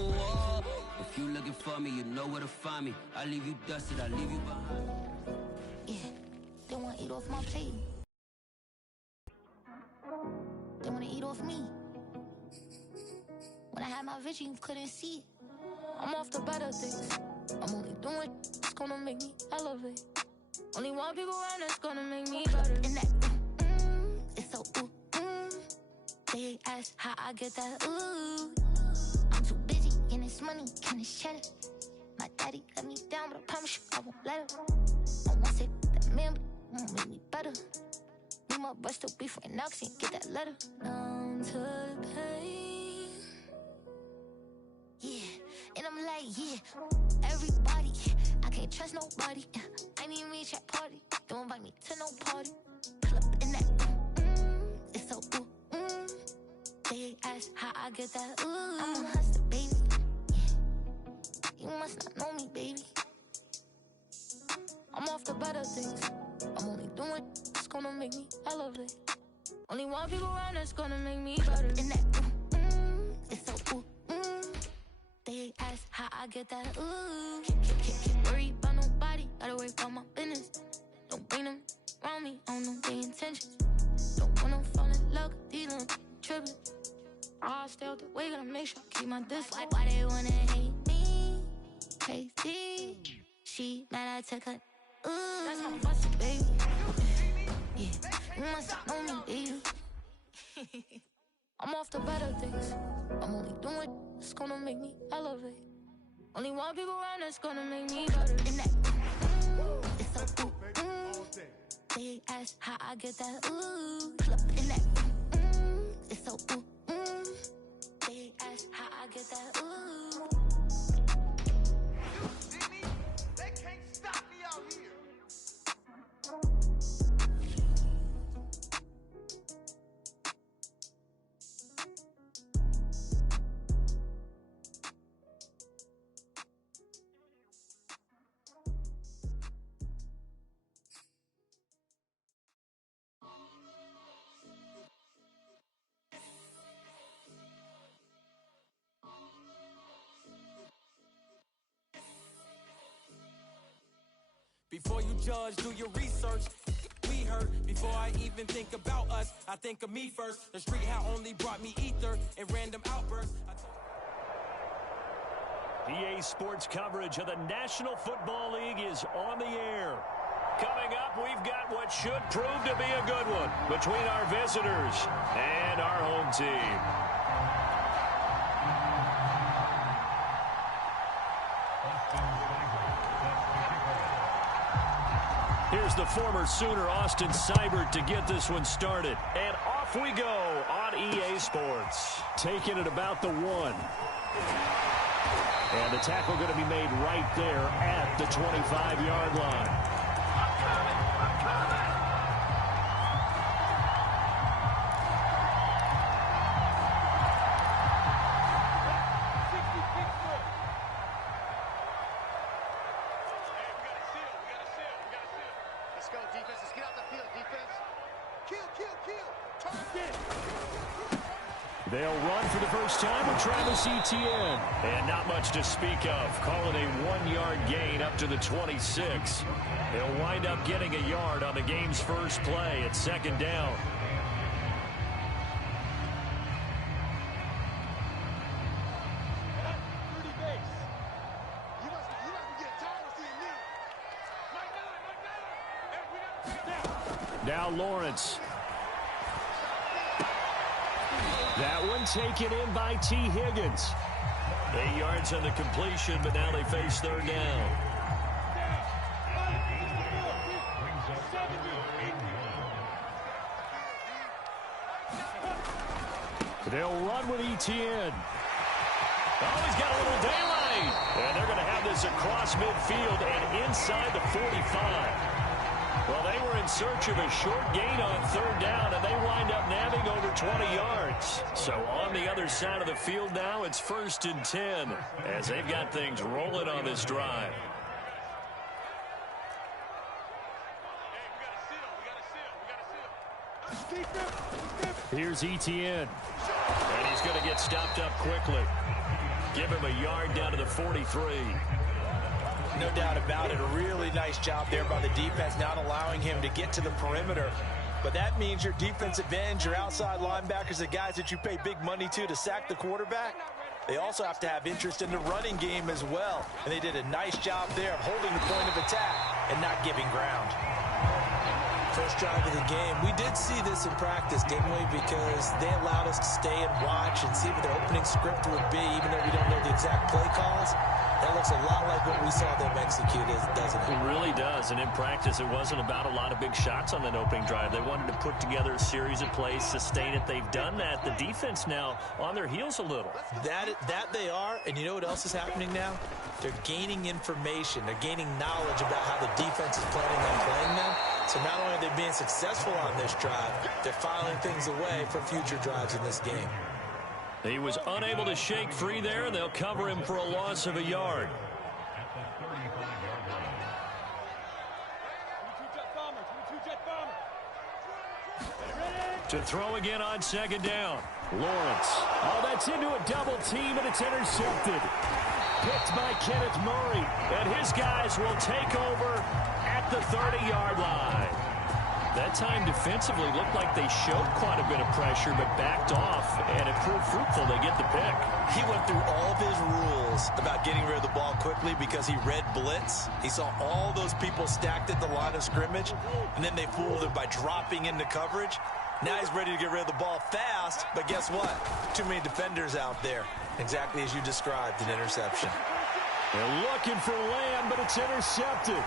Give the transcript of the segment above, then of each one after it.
for war. If you looking for me, you know where to find me. I leave you dusted, I leave you behind. Yeah, they wanna eat off my plate. They wanna eat off me. When I had my vision, you couldn't see it. I'm off the better things. I'm only doing it's gonna make me elevate. Only one people around that's gonna make me better. And that it's so They ask how I get that I'm too busy getting this money, getting this cheddar. My daddy let me down, but I promise you I won't let him. I won't say that man, but it won't make me better. Me my brush still beef right now, 'cause he get that letter. Numb to the pain. Yeah, and I'm like, yeah, everybody. I can't trust nobody. I need me a chat party. Don't invite me to no party. Pull up in that it's so They ask how I get that I'm a hustler, baby. Yeah. You must not know me, baby. I'm off the better things. I'm only doing it's gonna make me elevate. Only one people around that's gonna make me better. And that it's so They ask how I get that Can't worry about nobody, gotta worry about my business. Don't bring them around me, I don't know their intentions. Don't wanna fall in love, these little trippin'. I'll stay out the way, gotta make sure I keep my distance. Why they wanna hate me? Crazy. She mad I took her. That's my bustin', baby. Yeah, you must know me, baby. I'm off the better things. I'm only doing it's gonna make me elevate. Only one people around that's gonna make me better. And that it's so They ask how I get that And that it's so They ask how I get that They can't stop me out here. Before you judge, do your research. We hurt before I even think about us. I think of me first. The street how only brought me ether and random outbursts. EA Sports coverage of the National Football League is on the air. Coming up, we've got what should prove to be a good one between our visitors and our home team. Here's the former Sooner, Austin Seibert, to get this one started. And off we go on EA Sports. Taking it about the 1. And the tackle going to be made right there at the 25-yard line. They'll run for the first time with Travis Etienne. And not much to speak of. Call it a 1-yard gain up to the 26. He'll wind up getting a yard on the game's first play at second down. Now Lawrence. That one taken in by T. Higgins. 8 yards on the completion, but now they face third down. They'll run with Etienne. Oh, he's got a little daylight. And they're going to have this across midfield and inside the 45. Well, they were in search of a short gain on third down, and they wind up nabbing over 20 yards. So on the other side of the field now, it's 1st and 10 as they've got things rolling on this drive. Here's Etienne. And he's going to get stopped up quickly. Give him a yard down to the 43. No doubt about it. A really nice job there by the defense, not allowing him to get to the perimeter. But that means your defensive ends, your outside linebackers, the guys that you pay big money to sack the quarterback, they also have to have interest in the running game as well. And they did a nice job there of holding the point of attack and not giving ground. First drive of the game. We did see this in practice, didn't we? Because they allowed us to stay and watch and see what their opening script would be, even though we don't know the exact play calls. That looks a lot like what we saw them execute, doesn't it? It really does. And in practice, it wasn't about a lot of big shots on that opening drive. They wanted to put together a series of plays, sustain it. They've done that. The defense now on their heels a little. That they are. And you know what else is happening now? They're gaining information. They're gaining knowledge about how the defense is planning on playing them. So not only are they being successful on this drive, they're filing things away for future drives in this game. He was unable to shake free there, and they'll cover him for a loss of a yard. To throw again on second down. Lawrence. Oh, that's into a double team, and it's intercepted. Picked by Kenneth Murray, and his guys will take over at the 30-yard line. That time defensively looked like they showed quite a bit of pressure, but backed off, and it proved fruitful. They get the pick. He went through all of his rules about getting rid of the ball quickly because he read blitz. He saw all those people stacked at the line of scrimmage, and then they fooled him by dropping into coverage. Now he's ready to get rid of the ball fast, but guess what? Too many defenders out there. Exactly as you described, an interception. They're looking for Lamb, but it's intercepted.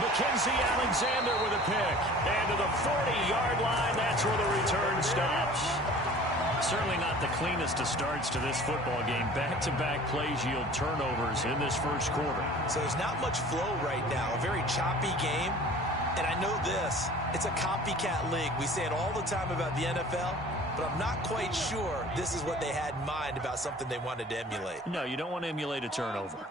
Mackenzie Alexander with a pick. And to the 40-yard line, that's where the return stops. Certainly not the cleanest of starts to this football game. Back-to-back plays yield turnovers in this first quarter. So there's not much flow right now. A very choppy game. And I know this. It's a copycat league. We say it all the time about the NFL, but I'm not quite sure this is what they had in mind about something they wanted to emulate. No, you don't want to emulate a turnover.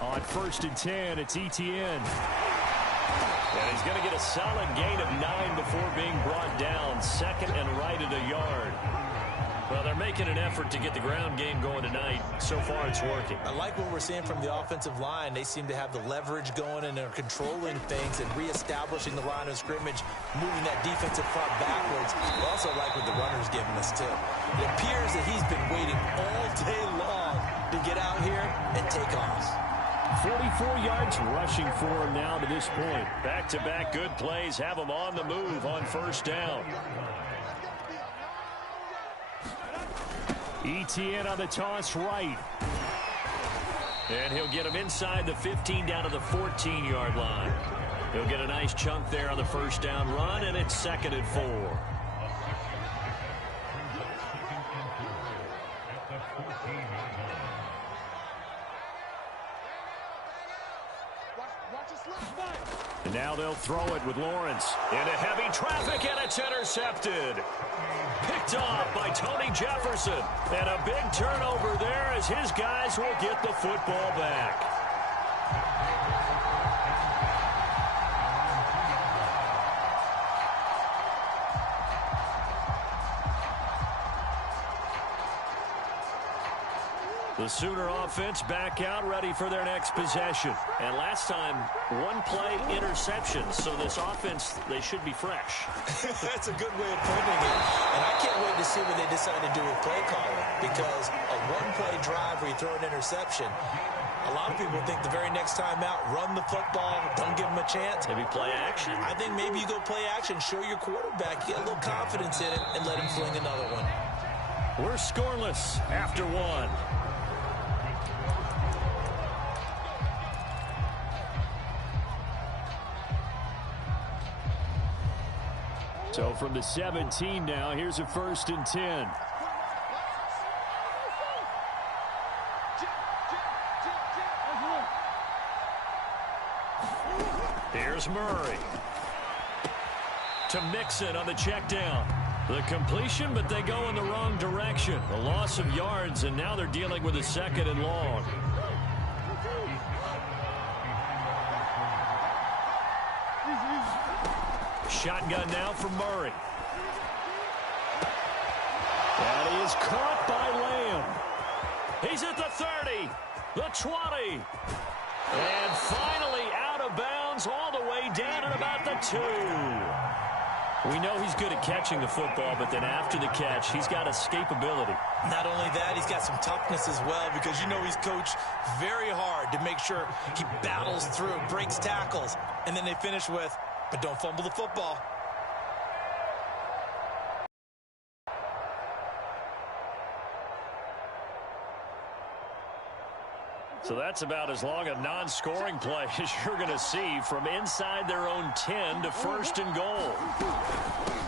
On 1st and 10, it's Etienne. And he's going to get a solid gain of 9 before being brought down. Second and right at a yard. Well, they're making an effort to get the ground game going tonight. So far, it's working. I like what we're seeing from the offensive line. They seem to have the leverage going, and they're controlling things and reestablishing the line of scrimmage, moving that defensive front backwards. I also like what the runner's giving us, too. It appears that he's been waiting all day long to get out here and take off. 44 yards rushing for him now to this point. Back-to-back good plays have him on the move on first down. Etienne on the toss right. And he'll get him inside the 15 down to the 14-yard line. He'll get a nice chunk there on the first down run, and it's 2nd and 4. And now they'll throw it with Lawrence. Into heavy traffic, and it's intercepted. Picked off by Tony Jefferson. And a big turnover there as his guys will get the football back. The Sooner offense back out, ready for their next possession. And last time, one play interception. So this offense, they should be fresh. That's a good way of putting it. And I can't wait to see what they decide to do with play calling. Because a one-play drive where you throw an interception, a lot of people think the very next time out, run the football, don't give them a chance. Maybe play action. I think maybe you go play action, show your quarterback, get a little confidence in it, and let him fling another one. We're scoreless after one. So from the 17 now, here's a 1st and 10. Here's Murray. To Mixon on the check down. The completion, but they go in the wrong direction. A loss of yards, and now they're dealing with a 2nd and long. Shotgun now from Murray. And he is caught by Lamb. 20. And finally out of bounds all the way down at about the 2. We know he's good at catching the football, but then after the catch, he's got escapability. Not only that, he's got some toughness as well, because you know he's coached very hard to make sure he battles through, breaks tackles, and then they finish with, but don't fumble the football. So that's about as long a non-scoring play as you're going to see from inside their own 10 to 1st and goal.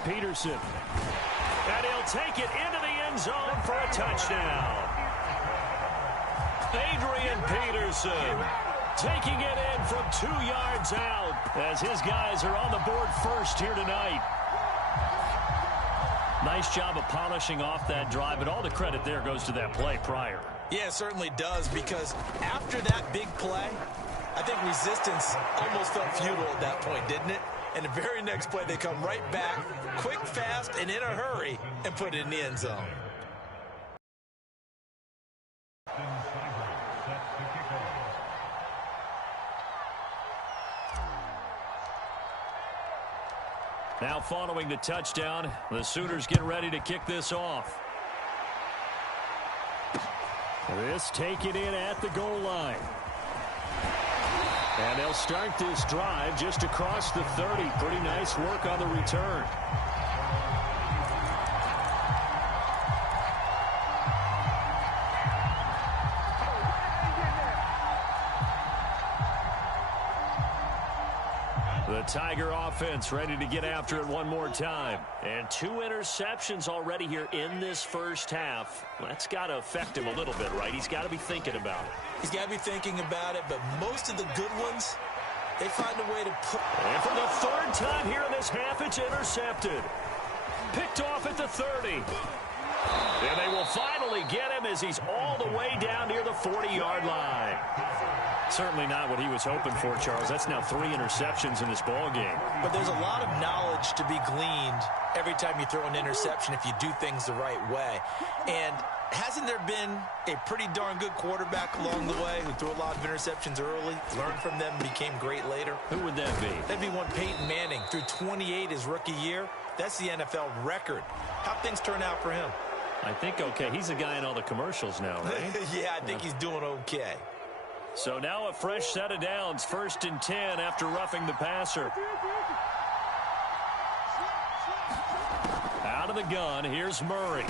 Peterson. And he'll take it into the end zone for a touchdown. Adrian Peterson taking it in from 2 yards out as his guys are on the board first here tonight. Nice job of polishing off that drive, but all the credit there goes to that play prior. Yeah, it certainly does, because after that big play, I think resistance almost felt futile at that point, didn't it? And the very next play, they come right back, quick, fast, and in a hurry, and put it in the end zone. Now following the touchdown, the Sooners get ready to kick this off. This taken in at the goal line. And they'll start this drive just across the 30. Pretty nice work on the return. The Tiger offense ready to get after it one more time. And 2 interceptions already here in this first half. That's got to affect him a little bit, right? He's got to be thinking about it. He's got to be thinking about it, but most of the good ones, they find a way to put... And for the 3rd time here in this half, it's intercepted. Picked off at the 30. And they will finally get him as he's all the way down near the 40-yard line. Certainly not what he was hoping for, Charles. That's now 3 interceptions in this ball game. But there's a lot of knowledge to be gleaned every time you throw an interception if you do things the right way. And hasn't there been a pretty darn good quarterback along the way who threw a lot of interceptions early, learned from them, and became great later? Who would that be? That'd be one Peyton Manning. Threw 28 his rookie year. That's the NFL record. How'd things turn out for him? I think okay. He's a guy in all the commercials now, right? Yeah, I think he's doing okay. So now a fresh set of downs, 1st and 10 after roughing the passer. Out of the gun, here's Murray.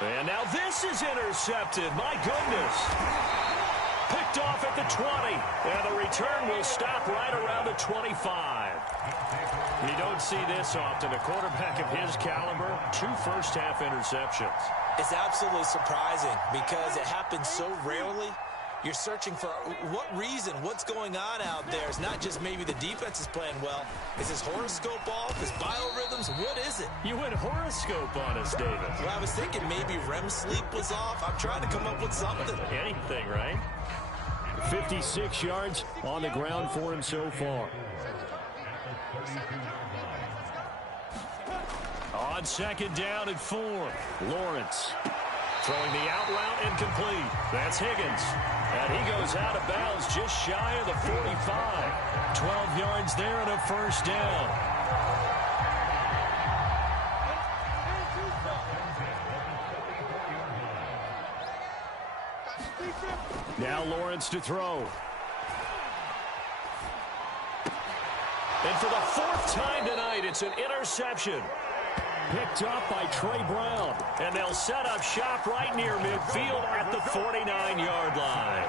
And now this is intercepted. My goodness. Picked off at the 20. And the return will stop right around the 25. You don't see this often. A quarterback of his caliber, 2 first-half interceptions. It's absolutely surprising because it happens so rarely. You're searching for what reason, what's going on out there. It's not just maybe the defense is playing well. Is his horoscope off? His biorhythms? What is it? You went horoscope on us, David. Well, I was thinking maybe REM sleep was off. I'm trying to come up with something. Anything, right? 56 yards on the ground for him so far. On 2nd down and 4, Lawrence. Throwing the out route incomplete. That's Higgins. And he goes out of bounds just shy of the 45. 12 yards there and a 1st down. Now Lawrence to throw. And for the 4th time tonight, it's an interception. Picked up by Trey Brown. And they'll set up shop right near midfield at the 49-yard line.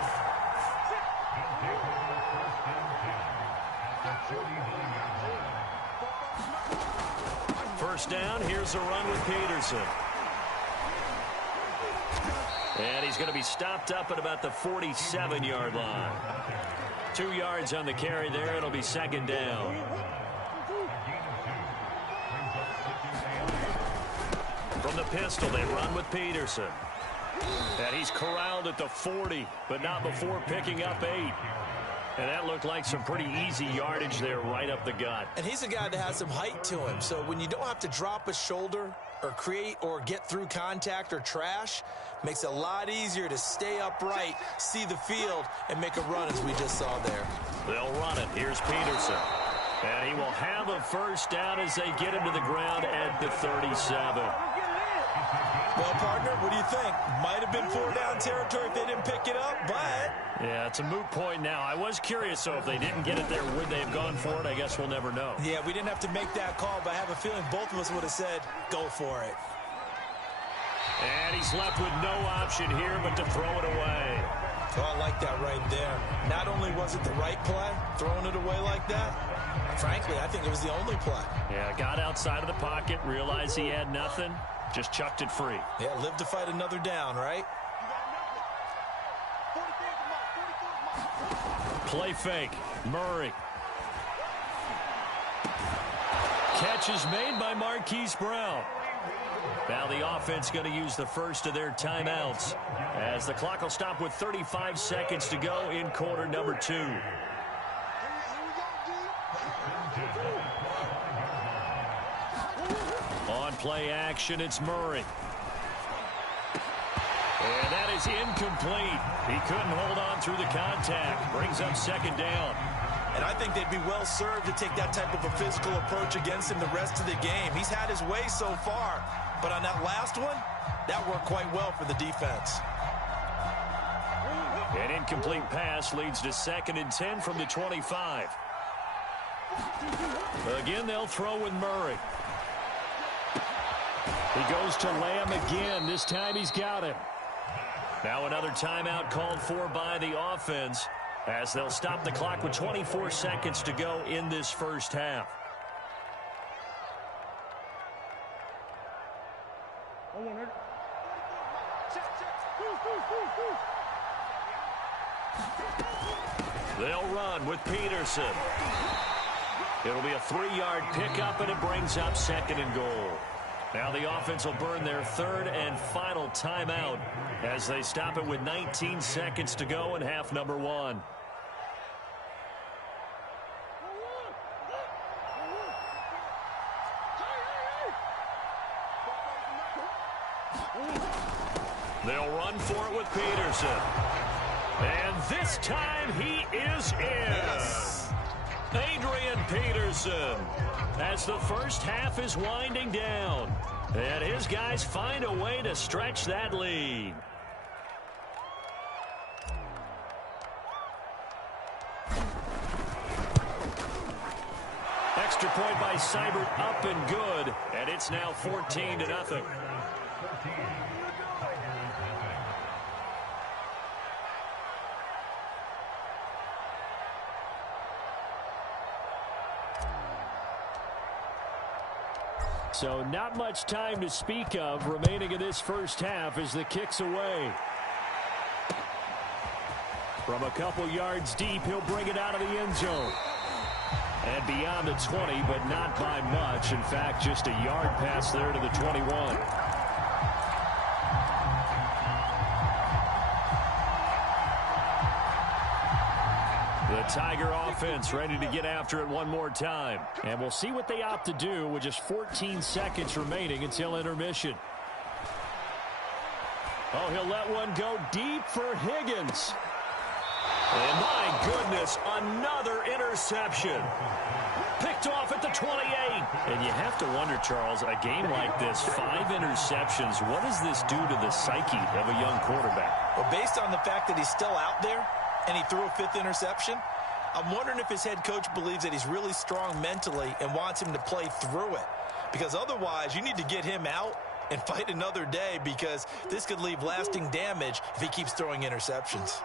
First down, here's a run with Peterson. And he's going to be stopped up at about the 47-yard line. 2 yards on the carry there. It'll be 2nd down. From the pistol, they run with Peterson. And he's corralled at the 40, but not before picking up 8. And that looked like some pretty easy yardage there right up the gut. And he's a guy that has some height to him. So when you don't have to drop a shoulder or create or get through contact or trash, makes it a lot easier to stay upright, see the field, and make a run as we just saw there. They'll run it. Here's Peterson. And he will have a first down as they get him to the ground at the 37. Well, partner, what do you think? Might have been 4-down territory if they didn't pick it up, but... Yeah, it's a moot point now. I was curious, so if they didn't get it there, would they have gone for it? I guess we'll never know. Yeah, we didn't have to make that call, but I have a feeling both of us would have said, go for it. And he's left with no option here but to throw it away. Oh, I like that right there. Not only was it the right play, throwing it away like that, frankly, I think it was the only play. Yeah, got outside of the pocket, realized he had nothing, just chucked it free. Yeah, live to fight another down, right? Play fake. Murray. Catch is made by Marquise Brown. Now the offense going to use the first of their timeouts as the clock will stop with 35 seconds to go in quarter number 2. On play action, it's Murray. And that is incomplete. He couldn't hold on through the contact. Brings up second down. And I think they'd be well served to take that type of a physical approach against him the rest of the game. He's had his way so far, but on that last one, that worked quite well for the defense. An incomplete pass leads to 2nd and 10 from the 25. Again, they'll throw with Murray. He goes to Lamb again. This time he's got him. Now another timeout called for by the offense as they'll stop the clock with 24 seconds to go in this first half. They'll run with Peterson. It'll be a 3-yard pickup, and it brings up 2nd and goal. Now the offense will burn their 3rd and final timeout as they stop it with 19 seconds to go in half number 1. They'll run for it with Peterson. And this time he is in. Yes. Adrian Peterson, as the first half is winding down. And his guys find a way to stretch that lead. Extra point by Seibert, up and good. And it's now 14-0. So not much time to speak of remaining in this first half as the kick's away. From a couple yards deep, he'll bring it out of the end zone. And beyond the 20, but not by much. In fact, just a yard pass there to the 21. The Tiger offense ready to get after it one more time. And we'll see what they opt to do with just 14 seconds remaining until intermission. Oh, he'll let one go deep for Higgins. And my goodness, another interception. Picked off at the 28. And you have to wonder, Charles, a game like this, 5 interceptions, what does this do to the psyche of a young quarterback? Well, based on the fact that he's still out there and he threw a 5th interception, I'm wondering if his head coach believes that he's really strong mentally and wants him to play through it. Because otherwise, you need to get him out and fight another day, because this could leave lasting damage if he keeps throwing interceptions.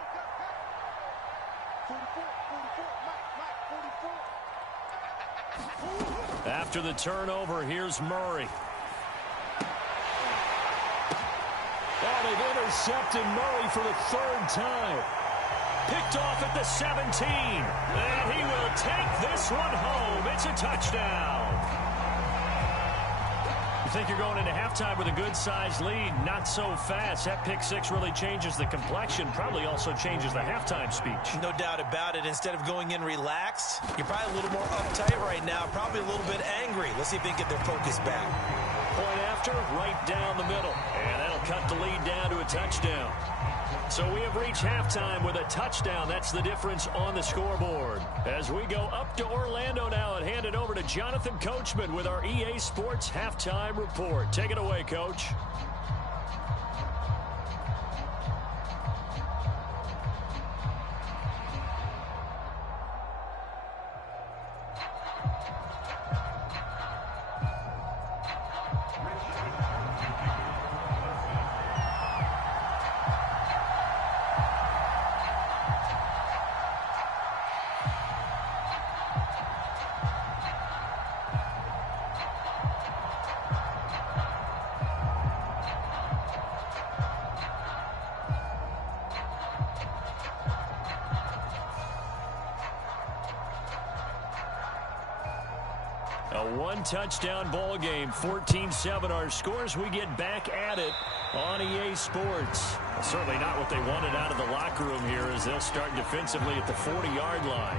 After the turnover, here's Murray. Oh, they've intercepted Murray for the 3rd time. Picked off at the 17. And he will take this one home. It's a touchdown. think you're going into halftime with a good-sized lead. Not so fast. That pick six really changes the complexion, probably also changes the halftime speech. No doubt about it. Instead of going in relaxed, you're probably a little more uptight right now, probably a little bit angry. Let's see if they can get their focus back. Point after, right down the middle. And that'll cut the lead down to a touchdown. So we have reached halftime with a touchdown. That's the difference on the scoreboard. As we go up to Orlando now and hand it over to Jonathan Coachman with our EA Sports Halftime Report. Take it away, Coach. A one-touchdown ball game, 14-7 our scores. We get back at it on EA Sports. Certainly not what they wanted out of the locker room here as they'll start defensively at the 40-yard line.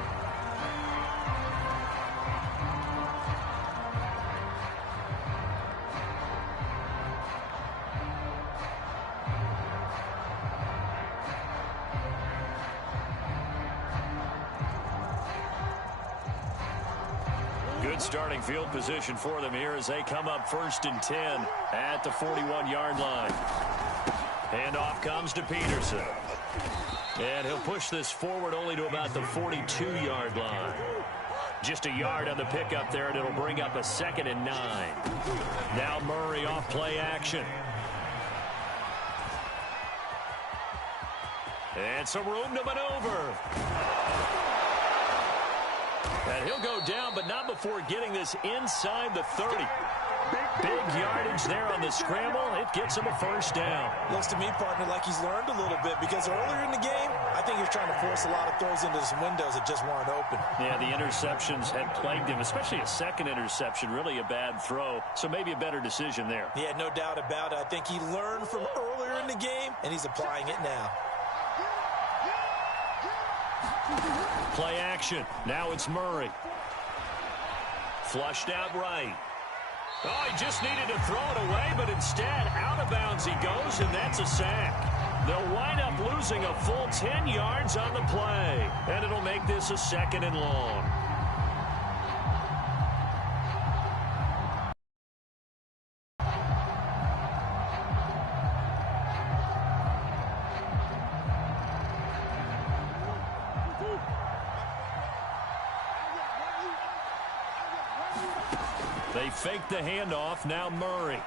Good starting field position for them here as they come up 1st and 10 at the 41-yard line. Handoff comes to Peterson. And he'll push this forward only to about the 42-yard line. Just a yard on the pickup there, and it'll bring up a 2nd and 9. Now Murray off play action. And some room to maneuver. And he'll go down, but not before getting this inside the 30. Big yardage there on the scramble. It gets him a 1st down. Looks to me, partner, like he's learned a little bit because earlier in the game, I think he was trying to force a lot of throws into some windows that just weren't open. Yeah, the interceptions had plagued him, especially a second interception. Really a bad throw, so maybe a better decision there. Yeah, no doubt about it. I think he learned from earlier in the game, and he's applying it now. Play action. Now it's Murray. Flushed out right. Oh, he just needed to throw it away, but instead, out of bounds he goes, and that's a sack. They'll wind up losing a full 10 yards on the play, and it'll make this a 2nd and long. They fake the handoff. Now Murray.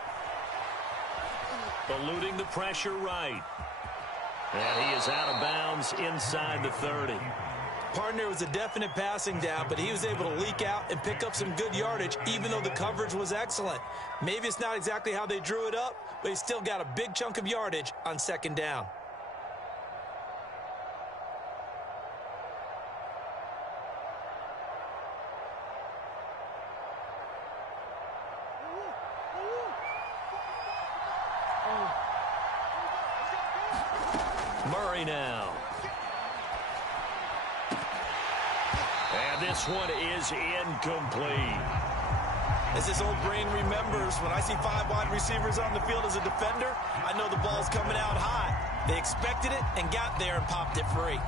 Eluding the pressure right. And he is out of bounds inside the 30. Partner was a definite passing down, but he was able to leak out and pick up some good yardage, even though the coverage was excellent. Maybe it's not exactly how they drew it up, but he still got a big chunk of yardage on 2nd down. Murray now. And this one is incomplete. As his old brain remembers, when I see 5 wide receivers on the field as a defender, I know the ball's coming out high. They expected it and got there and popped it free.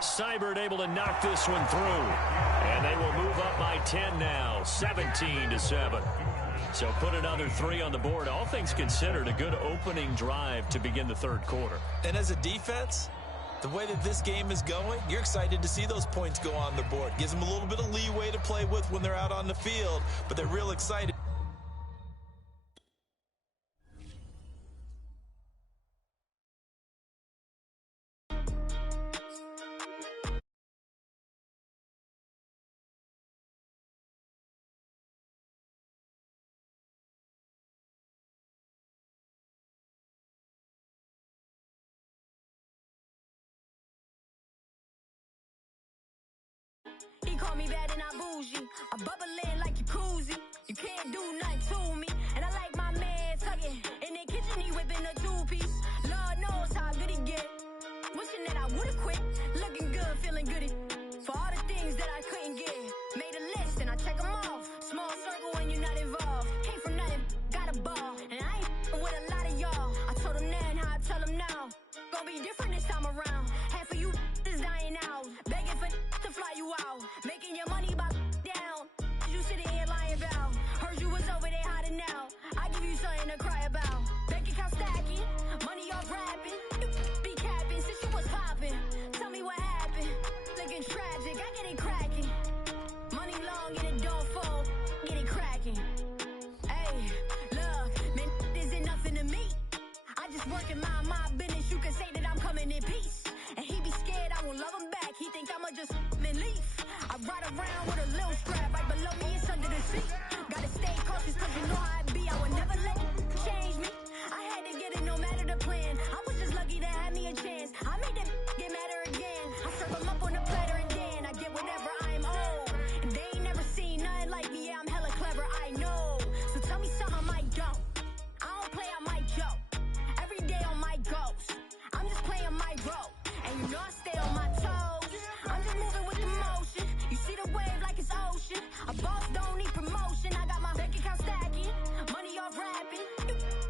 Seibert able to knock this one through. And they will move up by 10 now, 17-7. So put another 3 on the board. All things considered, a good opening drive to begin the 3rd quarter. And as a defense, the way that this game is going, you're excited to see those points go on the board. Gives them a little bit of leeway to play with when they're out on the field, but they're real excited. call me bad and I bougie. I bubbling like jacuzzi. You can't do nothing to me. And I like my man tugging. In the kitchen, he whipping a two-piece. Lord knows how good he get. Wishing that I would've quit. Looking good, feeling good. For all the things that I couldn't get. Made a list and I check them off. Small circle when you're not involved. Came from nothing, got a ball. And I ain't with a lot of y'all. I told them then how I tell them now. Gonna be different this time around. Half of you is dying out. Begging for to fly you out. Making your money by down. You sitting here lying about. Heard you was over there hiding out. I give you something to cry about. Bank account stacking. Money off rapping. Be capping since you was popping. Tell me what happened. Looking tragic. I get it cracking. Money long and it don't fold. Get it cracking. Hey, look, man, isn't nothing to me. I just work in my business. You can say that I'm coming in peace. And he be scared I won't love him back. He think I'ma just leave. I ride around with a little strap right below me. It's under the seat. Gotta stay cautious cause you know how it be. I would never let it change me. I had to get it no matter the plan. I was just lucky to have me a chance. I made that get madder again. I serve them up on the platter and then I get whatever I'm owed. And they ain't never seen nothing like me. Yeah, I'm hella clever, I know. So tell me something I might don't. I don't play, I might joke. Every day on my goals. I'm just playing my role. And you know I stay on my toes. I'm just moving with the motion. You see the wave like it's ocean. A boss don't need promotion. I got my bank account stacking. Money off rapping.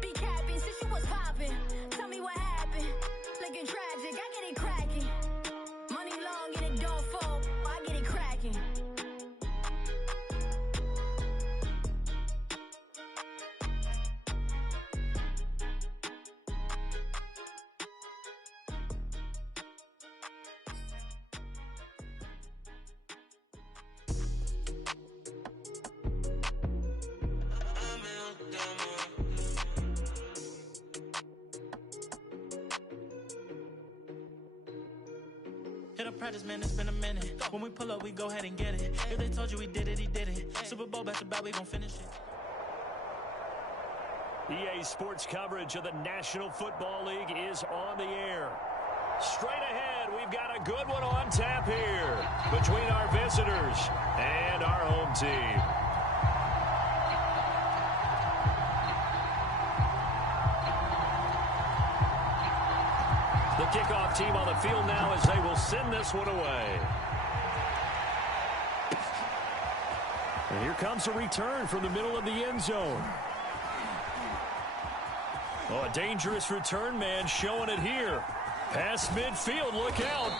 Be capping since you was popping. Tell me what happened. Looking tragic. I get it cracking. Money long and it don't fold. I get it cracking. Hit up practice, man, it's been a minute. When we pull up, we go ahead and get it. If they told you we did it, he did it. Super Bowl back to back, we gon' finish it. EA Sports coverage of the National Football League is on the air. Straight ahead, we've got a good one on tap here between our visitors and our home team. The kickoff team on the field now as they will send this one away. And here comes a return from the middle of the end zone. Oh, a dangerous return man showing it here. Past midfield, look out.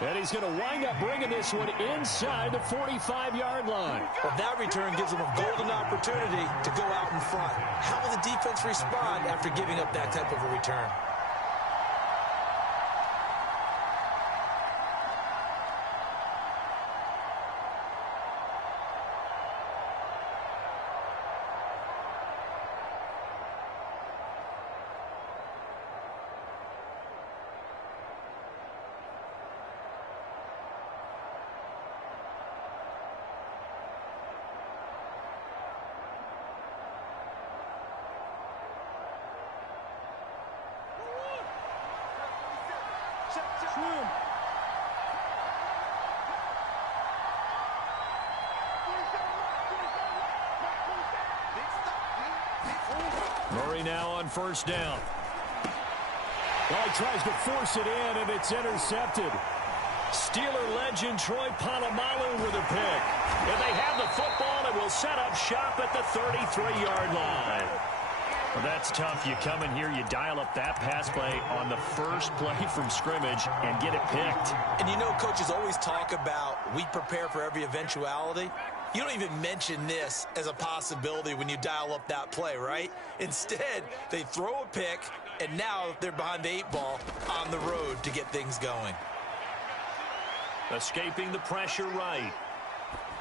And he's going to wind up bringing this one inside the 45-yard line. Well, that return gives them a golden opportunity to go out in front. How will the defense respond after giving up that type of a return? Murray now on first down. Well, he tries to force it in, and it's intercepted. Steeler legend Troy Polamalu with a pick. And they have the football and will set up shop at the 33-yard line. Well, that's tough. You come in here, you dial up that pass play on the first play from scrimmage and get it picked. And you know, coaches always talk about we prepare for every eventuality. You don't even mention this as a possibility when you dial up that play, right? Instead, they throw a pick, and now they're behind the 8-ball on the road to get things going. Escaping the pressure right.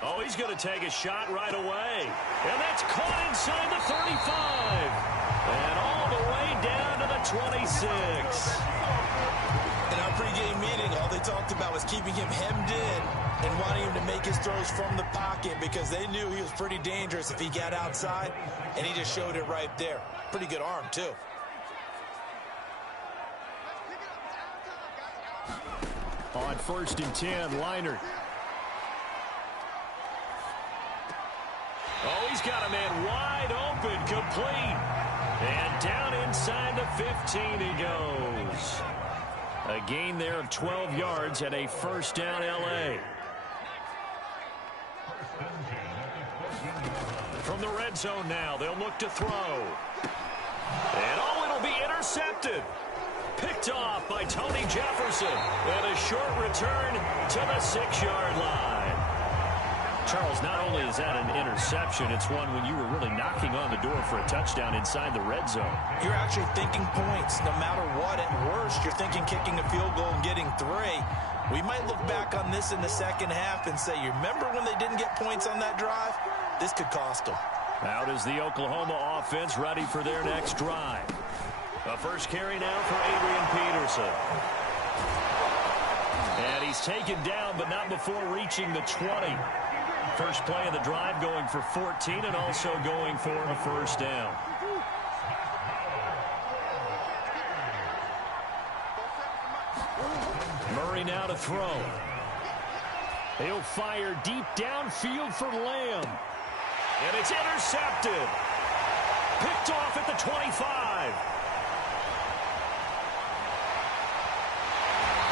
Oh, he's going to take a shot right away. And that's caught inside the 35. And all the way down to the 26. In our pregame meeting, all they talked about was keeping him hemmed in and wanting him to make his throws from the pocket because they knew he was pretty dangerous if he got outside, and he just showed it right there. Pretty good arm, too. On 1st and 10, Leinart. Oh, he's got a man wide open, complete. And down inside the 15 he goes. A gain there of 12 yards and a first down L.A. From the red zone now, they'll look to throw. And oh, it'll be intercepted. Picked off by Tony Jefferson. And a short return to the 6-yard line. Charles, not only is that an interception, it's one when you were really knocking on the door for a touchdown inside the red zone. You're actually thinking points. No matter what, at worst, you're thinking kicking a field goal and getting 3. We might look back on this in the second half and say, you remember when they didn't get points on that drive? This could cost them. Out is the Oklahoma offense ready for their next drive. A first carry now for Adrian Peterson. And he's taken down, but not before reaching the 20. First play of the drive going for 14 and also going for a first down. Murray now to throw. He'll fire deep downfield for Lamb. And it's intercepted. Picked off at the 25.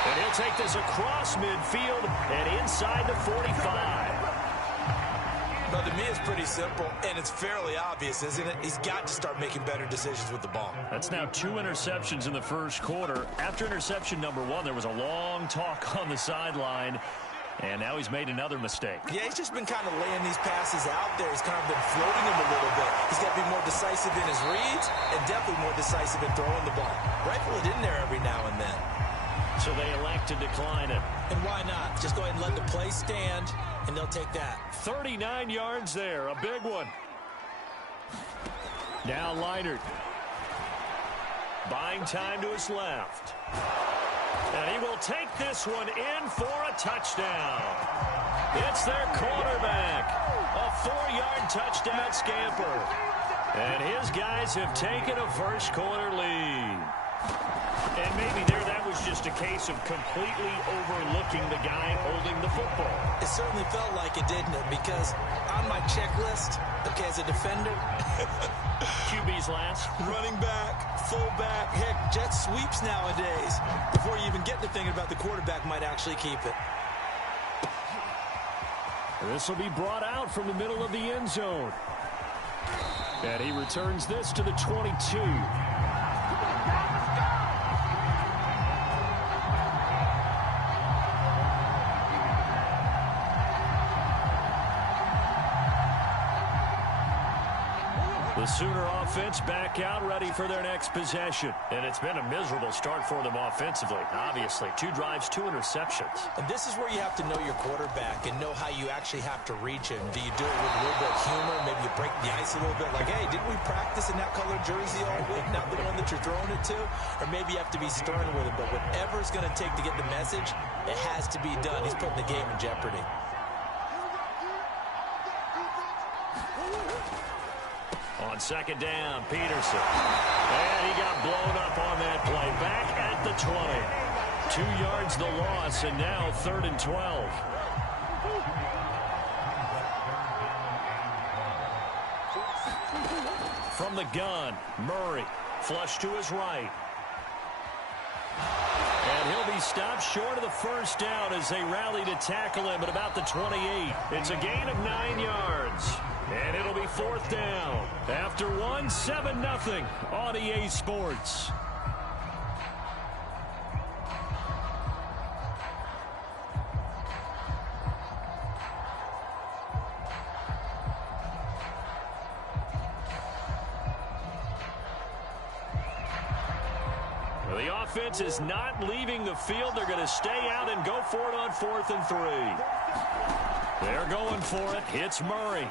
And he'll take this across midfield and inside the 45. But to me, it's pretty simple, and it's fairly obvious, isn't it? He's got to start making better decisions with the ball. That's now 2 interceptions in the first quarter. After interception number 1, there was a long talk on the sideline, and now he's made another mistake. Yeah, he's just been kind of laying these passes out there. He's kind of been floating them a little bit. He's got to be more decisive in his reads and definitely more decisive in throwing the ball. Rifle it in there every now and then. So they elect to decline it. And why not? Just go ahead and let the play stand, and they'll take that. 39 yards there, a big one. Now Leinart. Buying time to his left. And he will take this one in for a touchdown. It's their quarterback. A 4-yard touchdown scamper. And his guys have taken a first quarter lead. And maybe there that was just a case of completely overlooking the guy holding the football. It certainly felt like it, didn't it? Because on my checklist, okay, as a defender, QB's last. running back, fullback, heck, jet sweeps nowadays. Before you even get to thinking about the quarterback might actually keep it. This will be brought out from the middle of the end zone. And he returns this to the 22. The Sooner offense back out, ready for their next possession. And it's been a miserable start for them offensively. Obviously, 2 drives, 2 interceptions. And this is where you have to know your quarterback and know how you actually have to reach him. Do you do it with a little bit of humor? Maybe you break the ice a little bit. Like, hey, didn't we practice in that color jersey all week? Not the one that you're throwing it to? Or maybe you have to be stern with him. But whatever it's going to take to get the message, it has to be done. He's putting the game in jeopardy. On second down, Peterson. And he got blown up on that play. Back at the 20. 2 yards the loss, and now 3rd and 12. From the gun, Murray. Flush to his right. And he'll be stopped short of the first down as they rally to tackle him at about the 28. It's a gain of 9 yards. And it'll be 4th down. After 1, 7-0 on EA Sports. Well, the offense is not leaving the field. They're going to stay out and go for it on 4th and 3. They're going for it. It's Murray.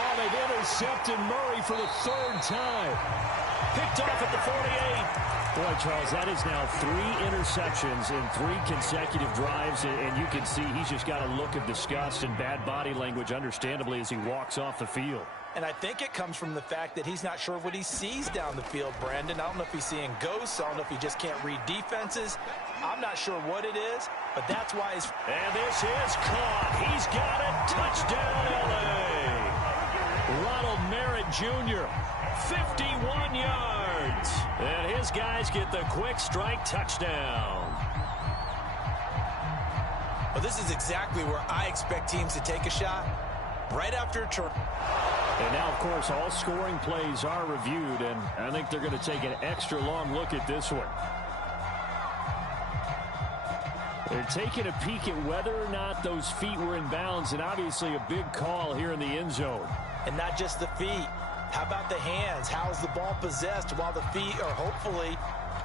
Oh, they've intercepted Murray for the third time. Picked off at the 48. Boy, Charles, that is now 3 interceptions in 3 consecutive drives, and you can see he's just got a look of disgust and bad body language, understandably, as he walks off the field. And I think it comes from the fact that he's not sure what he sees down the field, Brandon. I don't know if he's seeing ghosts. I don't know if he just can't read defenses. I'm not sure what it is, but that's why he's... And this is caught. He's got it. Touchdown, L.A. Ronald Merritt Jr., 51 yards. And his guys get the quick strike touchdown. Well, this is exactly where I expect teams to take a shot. Right after a turn. And now, of course, all scoring plays are reviewed, and I think they're going to take an extra long look at this one. They're taking a peek at whether or not those feet were in bounds, and obviously a big call here in the end zone. And not just the feet. How about the hands? How's the ball possessed while the feet are hopefully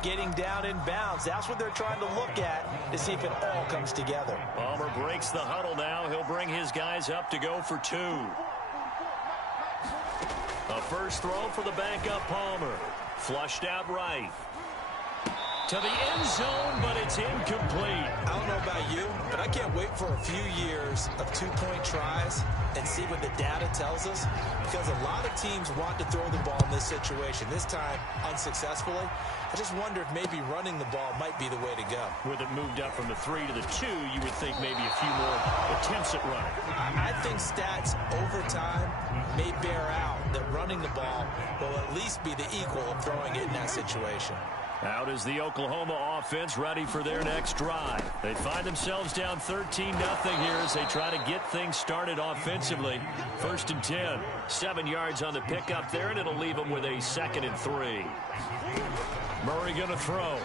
getting down in bounds? That's what they're trying to look at to see if it all comes together. Palmer breaks the huddle now. He'll bring his guys up to go for 2. A first throw for the backup Palmer. Flushed out right. To the end zone, but it's incomplete. I don't know about you, but I can't wait for a few years of 2-point tries and see what the data tells us, because a lot of teams want to throw the ball in this situation, this time unsuccessfully. I just wonder if maybe running the ball might be the way to go. With it moved up from the 3 to the 2, you would think maybe a few more attempts at running. I think stats over time may bear out that running the ball will at least be the equal of throwing it in that situation. Out is the Oklahoma offense, ready for their next drive. They find themselves down 13-0 here as they try to get things started offensively. 1st and 10. 7 yards on the pickup there, and it'll leave them with a 2nd and 3. Murray going to throw.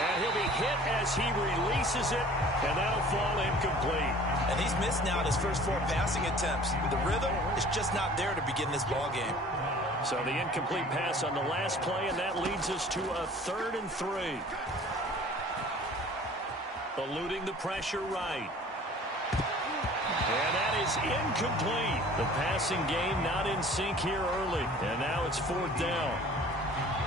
And he'll be hit as he releases it, and that'll fall incomplete. And he's missed now his first 4 passing attempts. The rhythm is just not there to begin this ball game. So the incomplete pass on the last play, and that leads us to a 3rd and 3. Eluding the pressure right. And that is incomplete. The passing game not in sync here early, and now it's 4th down.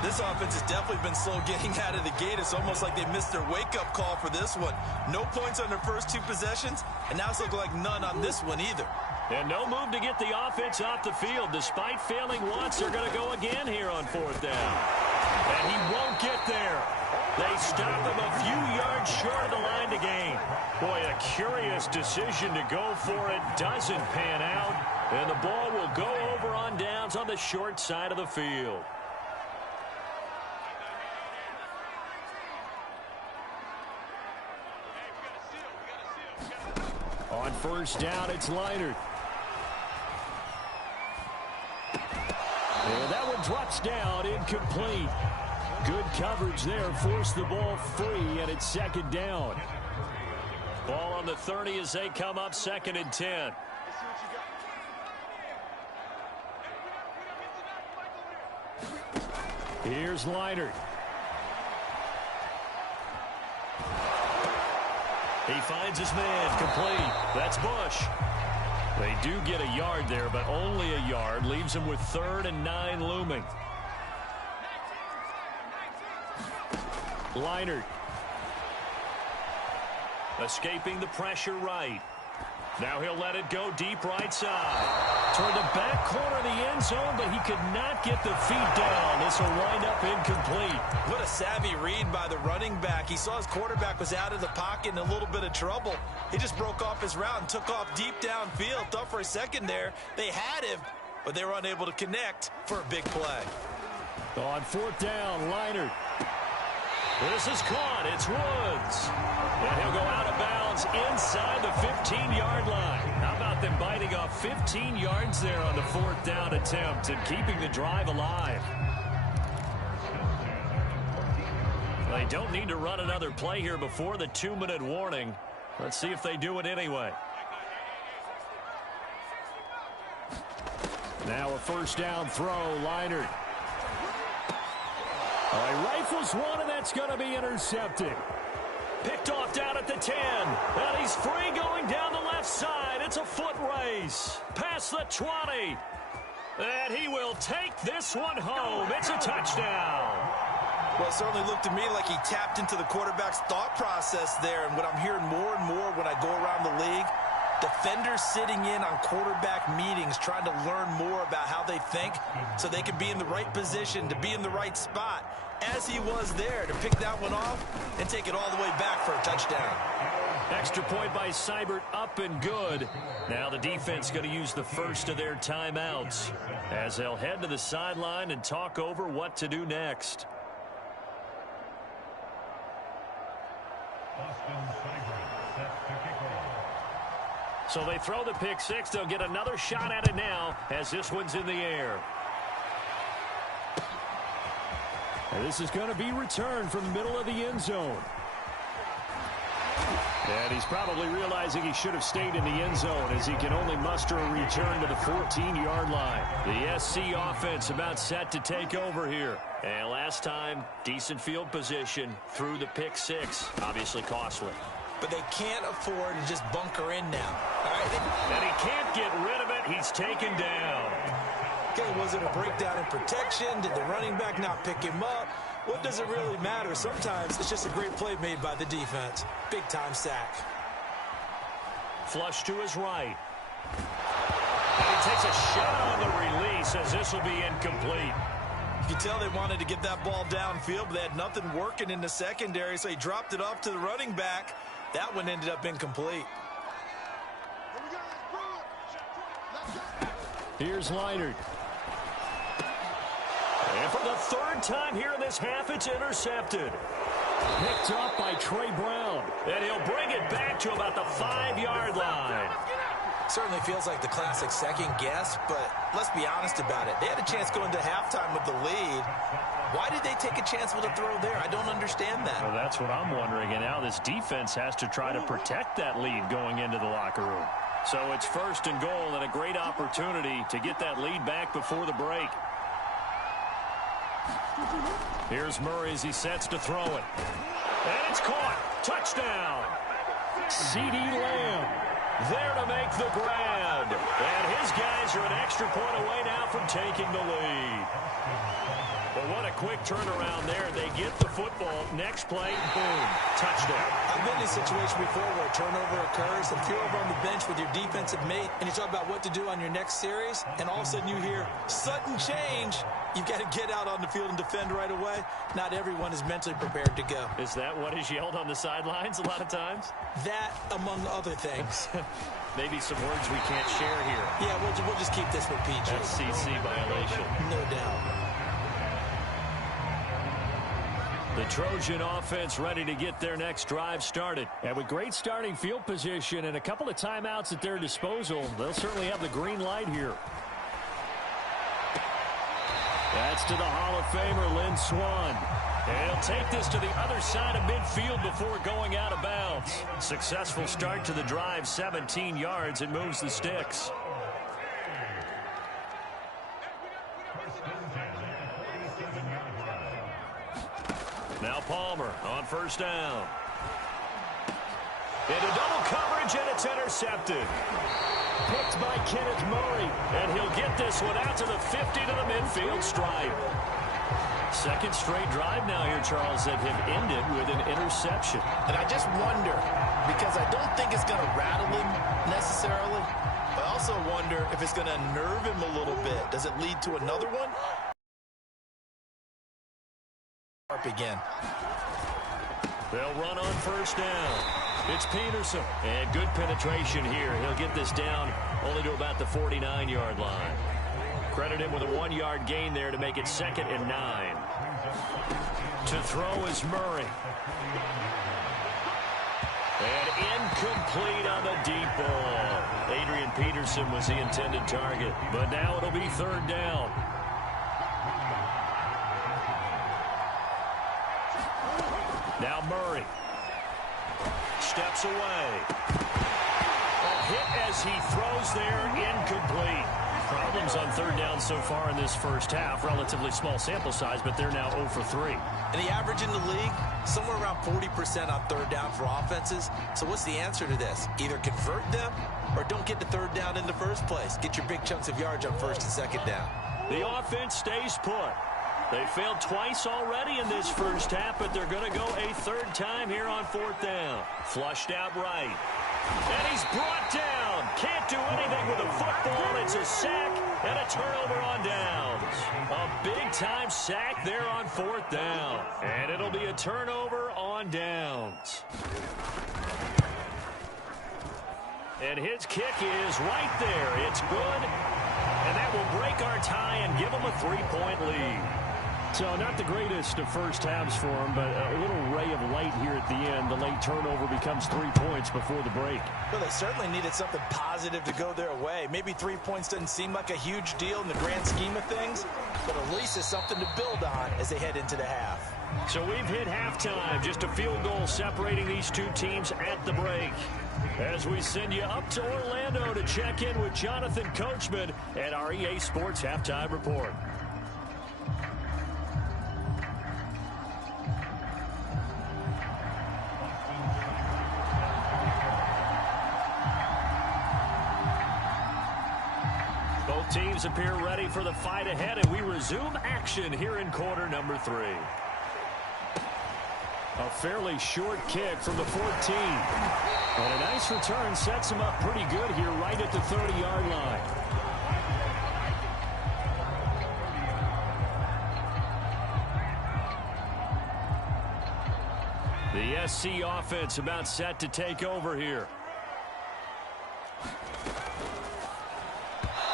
This offense has definitely been slow getting out of the gate. It's almost like they missed their wake-up call for this one. No points on their first 2 possessions, and now it's looking like none on this one either. And no move to get the offense off the field. Despite failing once, they're going to go again here on 4th down. And he won't get there. They stop him a few yards short of the line to gain. Boy, a curious decision to go for it. Doesn't pan out. And the ball will go over on downs on the short side of the field. On 1st down, it's Leonard. And that one drops down, incomplete. Good coverage there, forced the ball free, and it's 2nd down. Ball on the 30 as they come up 2nd and 10. Here's Leonard. He finds his man, complete. That's Bush. They do get a yard there, but only a yard. Leaves him with 3rd and 9 looming. Leonard. Escaping the pressure right. Now he'll let it go deep right side. Toward the back corner of the end zone, but he could not get the feet down. This will wind up incomplete. What a savvy read by the running back. He saw his quarterback was out of the pocket in a little bit of trouble. He just broke off his route and took off deep downfield. Thought for a second there they had him, but they were unable to connect for a big play. On 4th down, Leonard. This is caught. It's Woods. And he'll go out of bounds inside the 15-yard line. How about them biting off 15 yards there on the 4th down attempt and keeping the drive alive? They don't need to run another play here before the 2-minute warning. Let's see if they do it anyway. Now a 1st down throw, Leonard. He rifles one, and that's going to be intercepted. Picked off down at the 10. And he's free going down the left left side. It's a foot race. Past the 20. And he will take this one home. It's a touchdown. Well, it certainly looked to me like he tapped into the quarterback's thought process there. And what I'm hearing more and more when I go around the league, defenders sitting in on quarterback meetings trying to learn more about how they think so they can be in the right position, to be in the right spot, as he was there to pick that one off and take it all the way back for a touchdown. Extra point by Seibert, up and good. Now the defense going to use the first of their timeouts as they'll head to the sideline and talk over what to do next. So they throw the pick six. They'll get another shot at it now as this one's in the air. And this is going to be returned from the middle of the end zone. And he's probably realizing he should have stayed in the end zone as he can only muster a return to the 14-yard line. The SC offense about set to take over here. And last time, decent field position through the pick six. Obviously costly. But they can't afford to just bunker in now. All right? And he can't get rid of it. He's taken down. Okay, was it a breakdown in protection? Did the running back not pick him up? What does it really matter? Sometimes it's just a great play made by the defense. Big-time sack. Flush to his right. And he takes a shot on the release as this will be incomplete. You can tell they wanted to get that ball downfield, but they had nothing working in the secondary, so he dropped it off to the running back. That one ended up incomplete. Here's Leinart. And for the third time here in this half, it's intercepted. Picked up by Trey Brown. And he'll bring it back to about the 5-yard line. Certainly feels like the classic second guess, but let's be honest about it. They had a chance going to halftime with the lead. Why did they take a chance with a throw there? I don't understand that. Well, that's what I'm wondering. And now this defense has to try to protect that lead going into the locker room. So it's first and goal and a great opportunity to get that lead back before the break. Here's Murray as he sets to throw it. And it's caught. Touchdown. C.D. Lamb there to make the grab. And his guys are an extra point away now from taking the lead. But what a quick turnaround there. They get the football. Next play, boom, touchdown. I've been in a situation before where a turnover occurs, and if you're over on the bench with your defensive mate and you talk about what to do on your next series, and all of a sudden you hear sudden change, you've got to get out on the field and defend right away. Not everyone is mentally prepared to go. Is that what is yelled on the sidelines a lot of times? That, among other things. Maybe some words we can't share here. Yeah, we'll just keep this with PG. FCC violation. No doubt. The Trojan offense ready to get their next drive started. And with great starting field position and a couple of timeouts at their disposal, they'll certainly have the green light here. That's to the Hall of Famer, Lynn Swann. And he'll take this to the other side of midfield before going out of bounds. Successful start to the drive, 17 yards, and moves the sticks. Now Palmer on first down. Into double coverage, and it's intercepted. Picked by Kenneth Murray, and he'll get this one out to the 50 to the midfield stripe. Second straight drive now here, Charles, that have ended with an interception. And I just wonder, because I don't think it's going to rattle him necessarily, I also wonder if it's going to unnerve him a little bit. Does it lead to another one? Again. They'll run on first down. It's Peterson. And good penetration here. He'll get this down only to about the 49-yard line. Credit him with a 1-yard gain there to make it 2nd and 9. To throw is Murray. And incomplete on the deep ball. Adrian Peterson was the intended target. But now it'll be 3rd down. Now Murray steps away. A hit as he throws there, incomplete. Problems teams on third down so far in this first half. Relatively small sample size, but they're now 0 for 3. And the average in the league, somewhere around 40% on third down for offenses. So what's the answer to this? Either convert them or don't get to third down in the first place. Get your big chunks of yards on first and second down. The offense stays put. They failed twice already in this first half, but they're going to go a third time here on fourth down. Flushed out right. And he's brought down. Can't do anything with a football. It's a sack and a turnover on downs. A big-time sack there on fourth down. And it'll be a turnover on downs. And his kick is right there. It's good. And that will break our tie and give them a 3-point lead. So not the greatest of first halves for him, but a little ray of light here at the end. The late turnover becomes 3 points before the break. Well, they certainly needed something positive to go their way. Maybe 3 points doesn't seem like a huge deal in the grand scheme of things, but at least it's something to build on as they head into the half. So we've hit halftime. Just a field goal separating these two teams at the break. As we send you up to Orlando to check in with Jonathan Coachman at our EA Sports Halftime Report. Both teams appear ready for the fight ahead, and we resume action here in quarter number 3. A fairly short kick from the 14. And a nice return sets him up pretty good here right at the 30-yard line. The SC offense about set to take over here.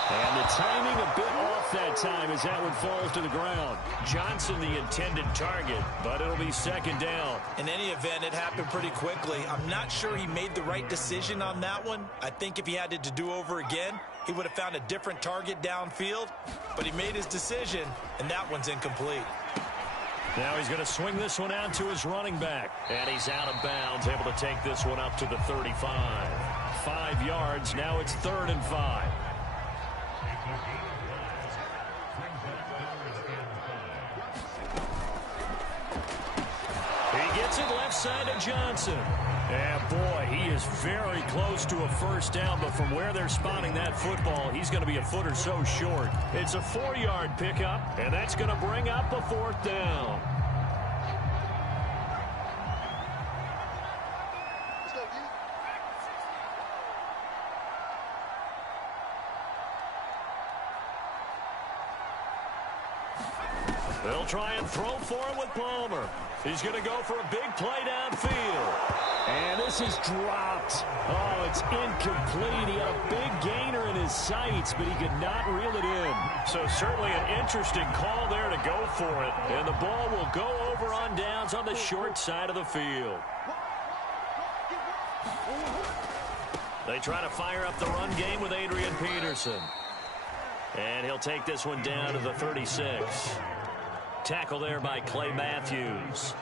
And the timing a bit off that time as that one falls to the ground. Johnson the intended target, but it'll be second down. In any event, it happened pretty quickly. I'm not sure he made the right decision on that one. I think if he had to do over again, he would have found a different target downfield. But he made his decision, and that one's incomplete. Now he's going to swing this one out to his running back. And he's out of bounds, able to take this one up to the 35. 5 yards, now it's 3rd and 5. He gets it left side of Johnson. And boy, he is very close to a first down, but from where they're spotting that football, he's going to be a foot or so short. It's a 4-yard pickup, and that's going to bring up a 4th down. They'll try and throw for him with Palmer. He's going to go for a big play downfield. And this is dropped. Oh, it's incomplete. He had a big gainer in his sights, but he could not reel it in. So certainly an interesting call there to go for it. And the ball will go over on downs on the short side of the field. They try to fire up the run game with Adrian Peterson. And he'll take this one down to the 36. Tackle there by Clay Matthews.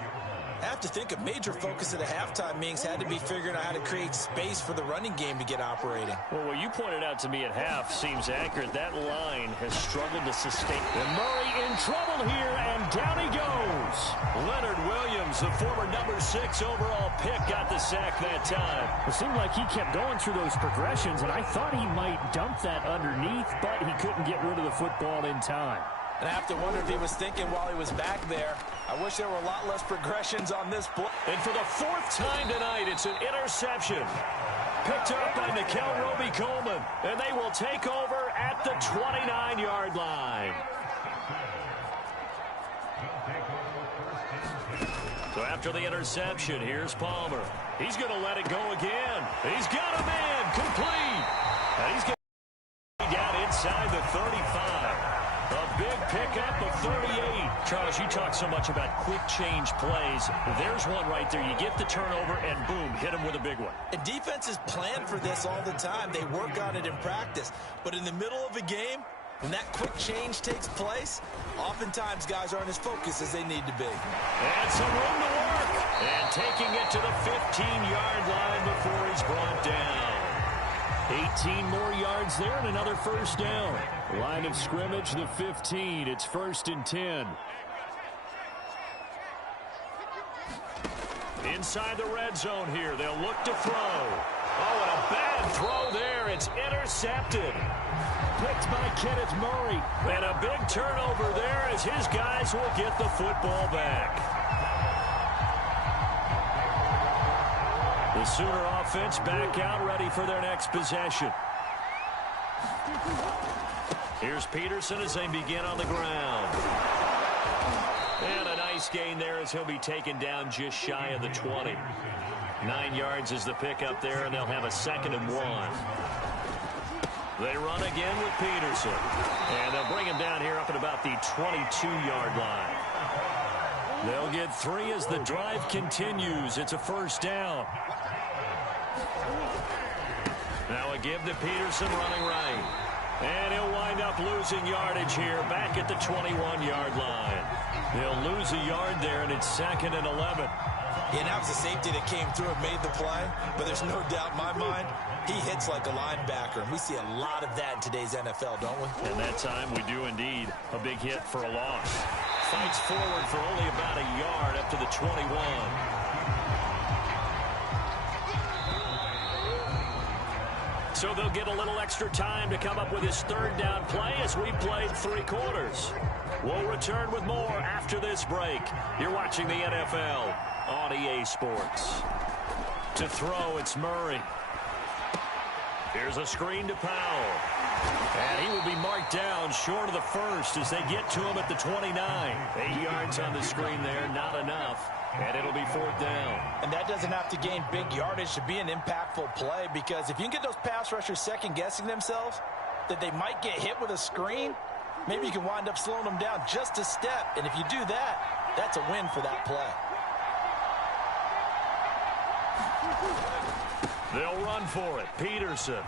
I have to think a major focus at the halftime meetings had to be figuring out how to create space for the running game to get operating. Well, what you pointed out to me at half seems accurate. That line has struggled to sustain. And Murray in trouble here, and down he goes. Leonard Williams, the former number 6 overall pick, got the sack that time. It seemed like he kept going through those progressions, and I thought he might dump that underneath, but he couldn't get rid of the football in time. And I have to wonder if he was thinking while he was back there, I wish there were a lot less progressions on this play. And for the 4th time tonight, it's an interception. Picked up by Nickel Roby-Coleman. And they will take over at the 29-yard line. So after the interception, here's Palmer. He's going to let it go again. He's got him in, complete. And he's going to be down inside the 35. A big pickup of 38. Charles, you talk so much about quick change plays. There's one right there. You get the turnover, and boom, hit him with a big one. And defenses plan for this all the time. They work on it in practice. But in the middle of a game, when that quick change takes place, oftentimes guys aren't as focused as they need to be. And some room to work. And taking it to the 15-yard line before he's brought down. 18 more yards there and another first down. Line of scrimmage, the 15. It's 1st and 10. Inside the red zone here. They'll look to throw. Oh, and a bad throw there. It's intercepted. Picked by Kenneth Murray. And a big turnover there as his guys will get the football back. The Sooner offense back out, ready for their next possession. Here's Peterson as they begin on the ground. And a nice gain there as he'll be taken down just shy of the 20. 9 yards is the pickup there, and they'll have a 2nd and 1. They run again with Peterson. And they'll bring him down here up at about the 22-yard line. They'll get 3 as the drive continues. It's a first down. Now a give to Peterson running right. And he'll wind up losing yardage here back at the 21-yard line. He'll lose a yard there, and it's 2nd and 11. Yeah, that was a safety that came through and made the play. But there's no doubt in my mind, he hits like a linebacker. And we see a lot of that in today's NFL, don't we? And that time we do indeed. A big hit for a loss. Fights forward for only about a yard up to the 21. So they'll get a little extra time to come up with his 3rd down play as we played 3 quarters. We'll return with more after this break. You're watching the NFL on EA Sports. To throw, it's Murray. Here's a screen to Powell. And he will be marked down short of the 1st as they get to him at the 29. 8 yards on the screen there, not enough. And it'll be 4th down. And that doesn't have to gain big yardage to be an impactful play, because if you can get those pass rushers second-guessing themselves that they might get hit with a screen, maybe you can wind up slowing them down just a step. And if you do that, that's a win for that play. They'll run for it. Peterson.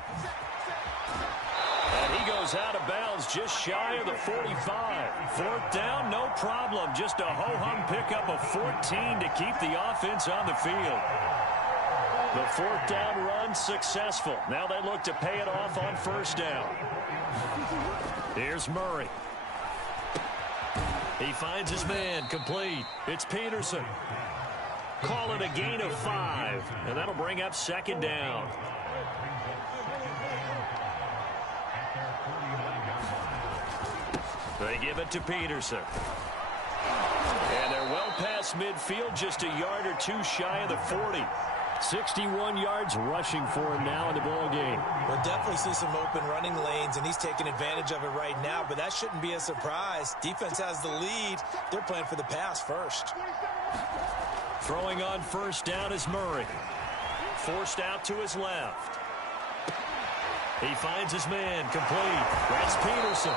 And he goes out of bounds just shy of the 45. 4th down, no problem. Just a ho-hum pickup of 14 to keep the offense on the field. The 4th down run successful. Now they look to pay it off on 1st down. Here's Murray. He finds his man, complete. It's Peterson. Call it a gain of 5, and that'll bring up 2nd down. They give it to Peterson. And they're well past midfield, just a yard or 2 shy of the 40. 61 yards rushing for him now in the ball game. We'll definitely see some open running lanes, and he's taking advantage of it right now, but that shouldn't be a surprise. Defense has the lead. They're playing for the pass first. Throwing on 1st down is Murray. Forced out to his left. He finds his man, complete. That's Peterson.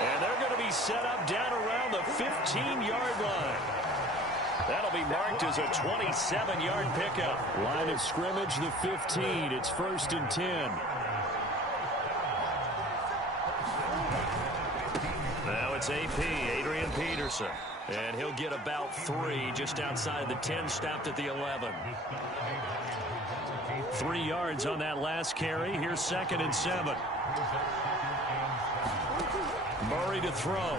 And they're going to be set up down around the 15-yard line. That'll be marked as a 27-yard pickup. Line of scrimmage, the 15. It's 1st and 10. Now it's AP, Adrian Peterson. And he'll get about 3 just outside the 10, stopped at the 11. 3 yards on that last carry. Here's 2nd and 7. Murray to throw.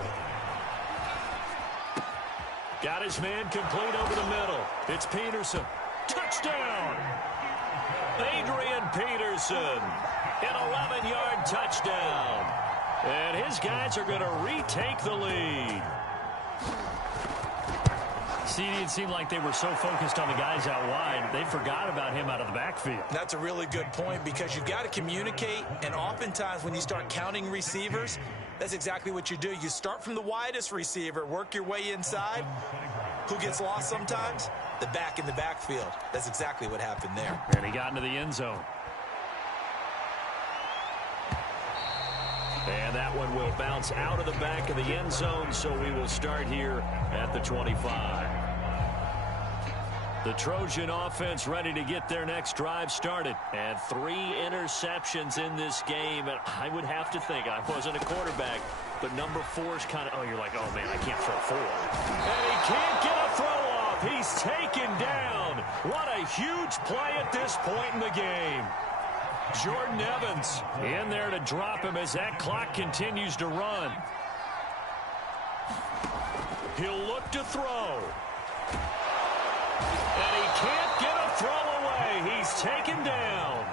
Got his man complete over the middle. It's Peterson. Touchdown! Adrian Peterson. An 11-yard touchdown. And his guys are going to retake the lead. See, it seemed like they were so focused on the guys out wide, they forgot about him out of the backfield. That's a really good point, because you've got to communicate, and oftentimes when you start counting receivers, that's exactly what you do. You start from the widest receiver, work your way inside. Who gets lost sometimes? The back in the backfield. That's exactly what happened there. And he got into the end zone. And that one will bounce out of the back of the end zone, so we will start here at the 25. The Trojan offense ready to get their next drive started. And 3 interceptions in this game. And I would have to think, I wasn't a quarterback, but number 4 is kind of, oh, you're like, oh, man, I can't throw 4. And he can't get a throw off. He's taken down. What a huge play at this point in the game. Jordan Evans in there to drop him as that clock continues to run. He'll look to throw. And he can't get a throw away. He's taken down.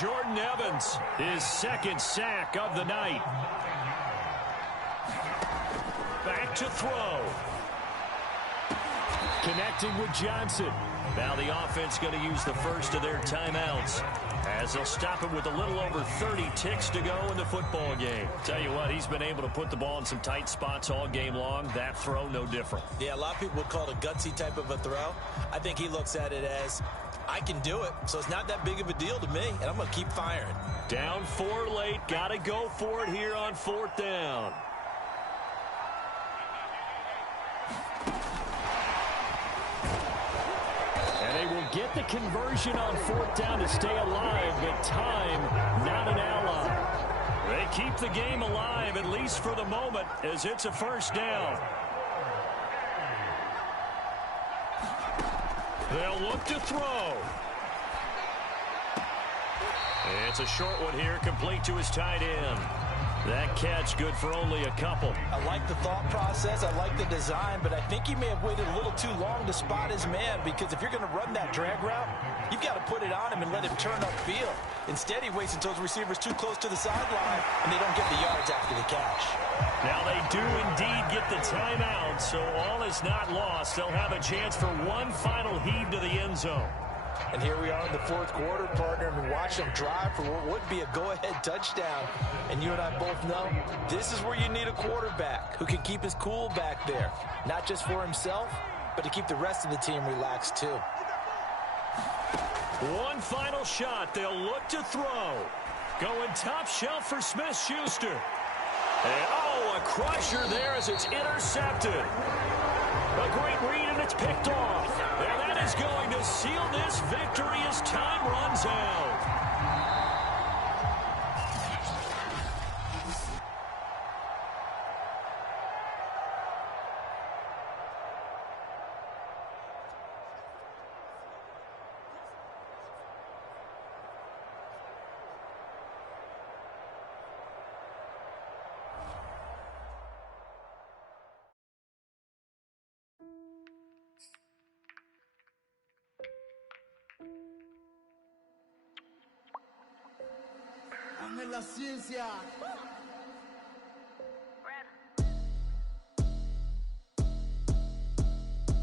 Jordan Evans, his second sack of the night. Back to throw. Connecting with Johnson. Now the offense going to use the first of their timeouts as they'll stop it with a little over 30 ticks to go in the football game. Tell you what, he's been able to put the ball in some tight spots all game long. That throw, no different. Yeah, a lot of people would call it a gutsy type of a throw. I think he looks at it as, I can do it, so it's not that big of a deal to me, and I'm going to keep firing. Down 4 late. Got to go for it here on 4th down. They will get the conversion on 4th down to stay alive, but time not an ally. They keep the game alive, at least for the moment, as it's a first down. They'll look to throw. It's a short one here, complete to his tight end. That catch good for only a couple. I like the thought process. I like the design, but I think he may have waited a little too long to spot his man, because if you're going to run that drag route, you've got to put it on him and let him turn upfield. Instead, he waits until his receiver's too close to the sideline, and they don't get the yards after the catch. Now they do indeed get the timeout, so all is not lost. They'll have a chance for one final heave to the end zone. And here we are in the 4th quarter, partner, and watch them drive for what would be a go-ahead touchdown. And you and I both know this is where you need a quarterback who can keep his cool back there, not just for himself, but to keep the rest of the team relaxed too. One final shot. They'll look to throw. Going top shelf for Smith-Schuster. And, a crusher there as it's intercepted. A great read, and it's picked off. And that is going to seal this victory as time runs out. En la ciencia.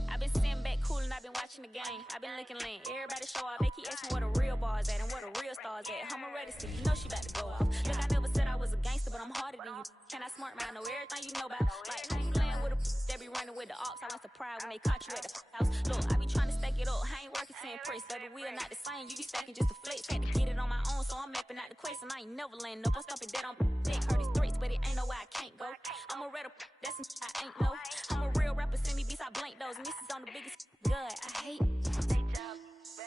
I've been sitting back cool and I've been watching the game. I've been looking lame. Everybody show off. They keep asking where the real bars at and where the real stars at. I'm ready to you know she about to go off. Look, I never said I was a gangster, but I'm harder than you. Can I smart man? I know everything you know about. Like, how you playing with a that be running with the ops? I was surprised when they caught you at the house. Look, I be trying to stack it up. I ain't working to impress. Baby, we are not the same. You be stacking just to flex. Had to get it on my own, so I'm mapping out the quest. And I ain't never laying up. I'm stopping dead on dick. Heard these threats, but it ain't no way I can't go. I'm a red up. That's some I ain't know. I'm a real rapper. Send me beats. I blank those. And this is on the biggest good. I hate.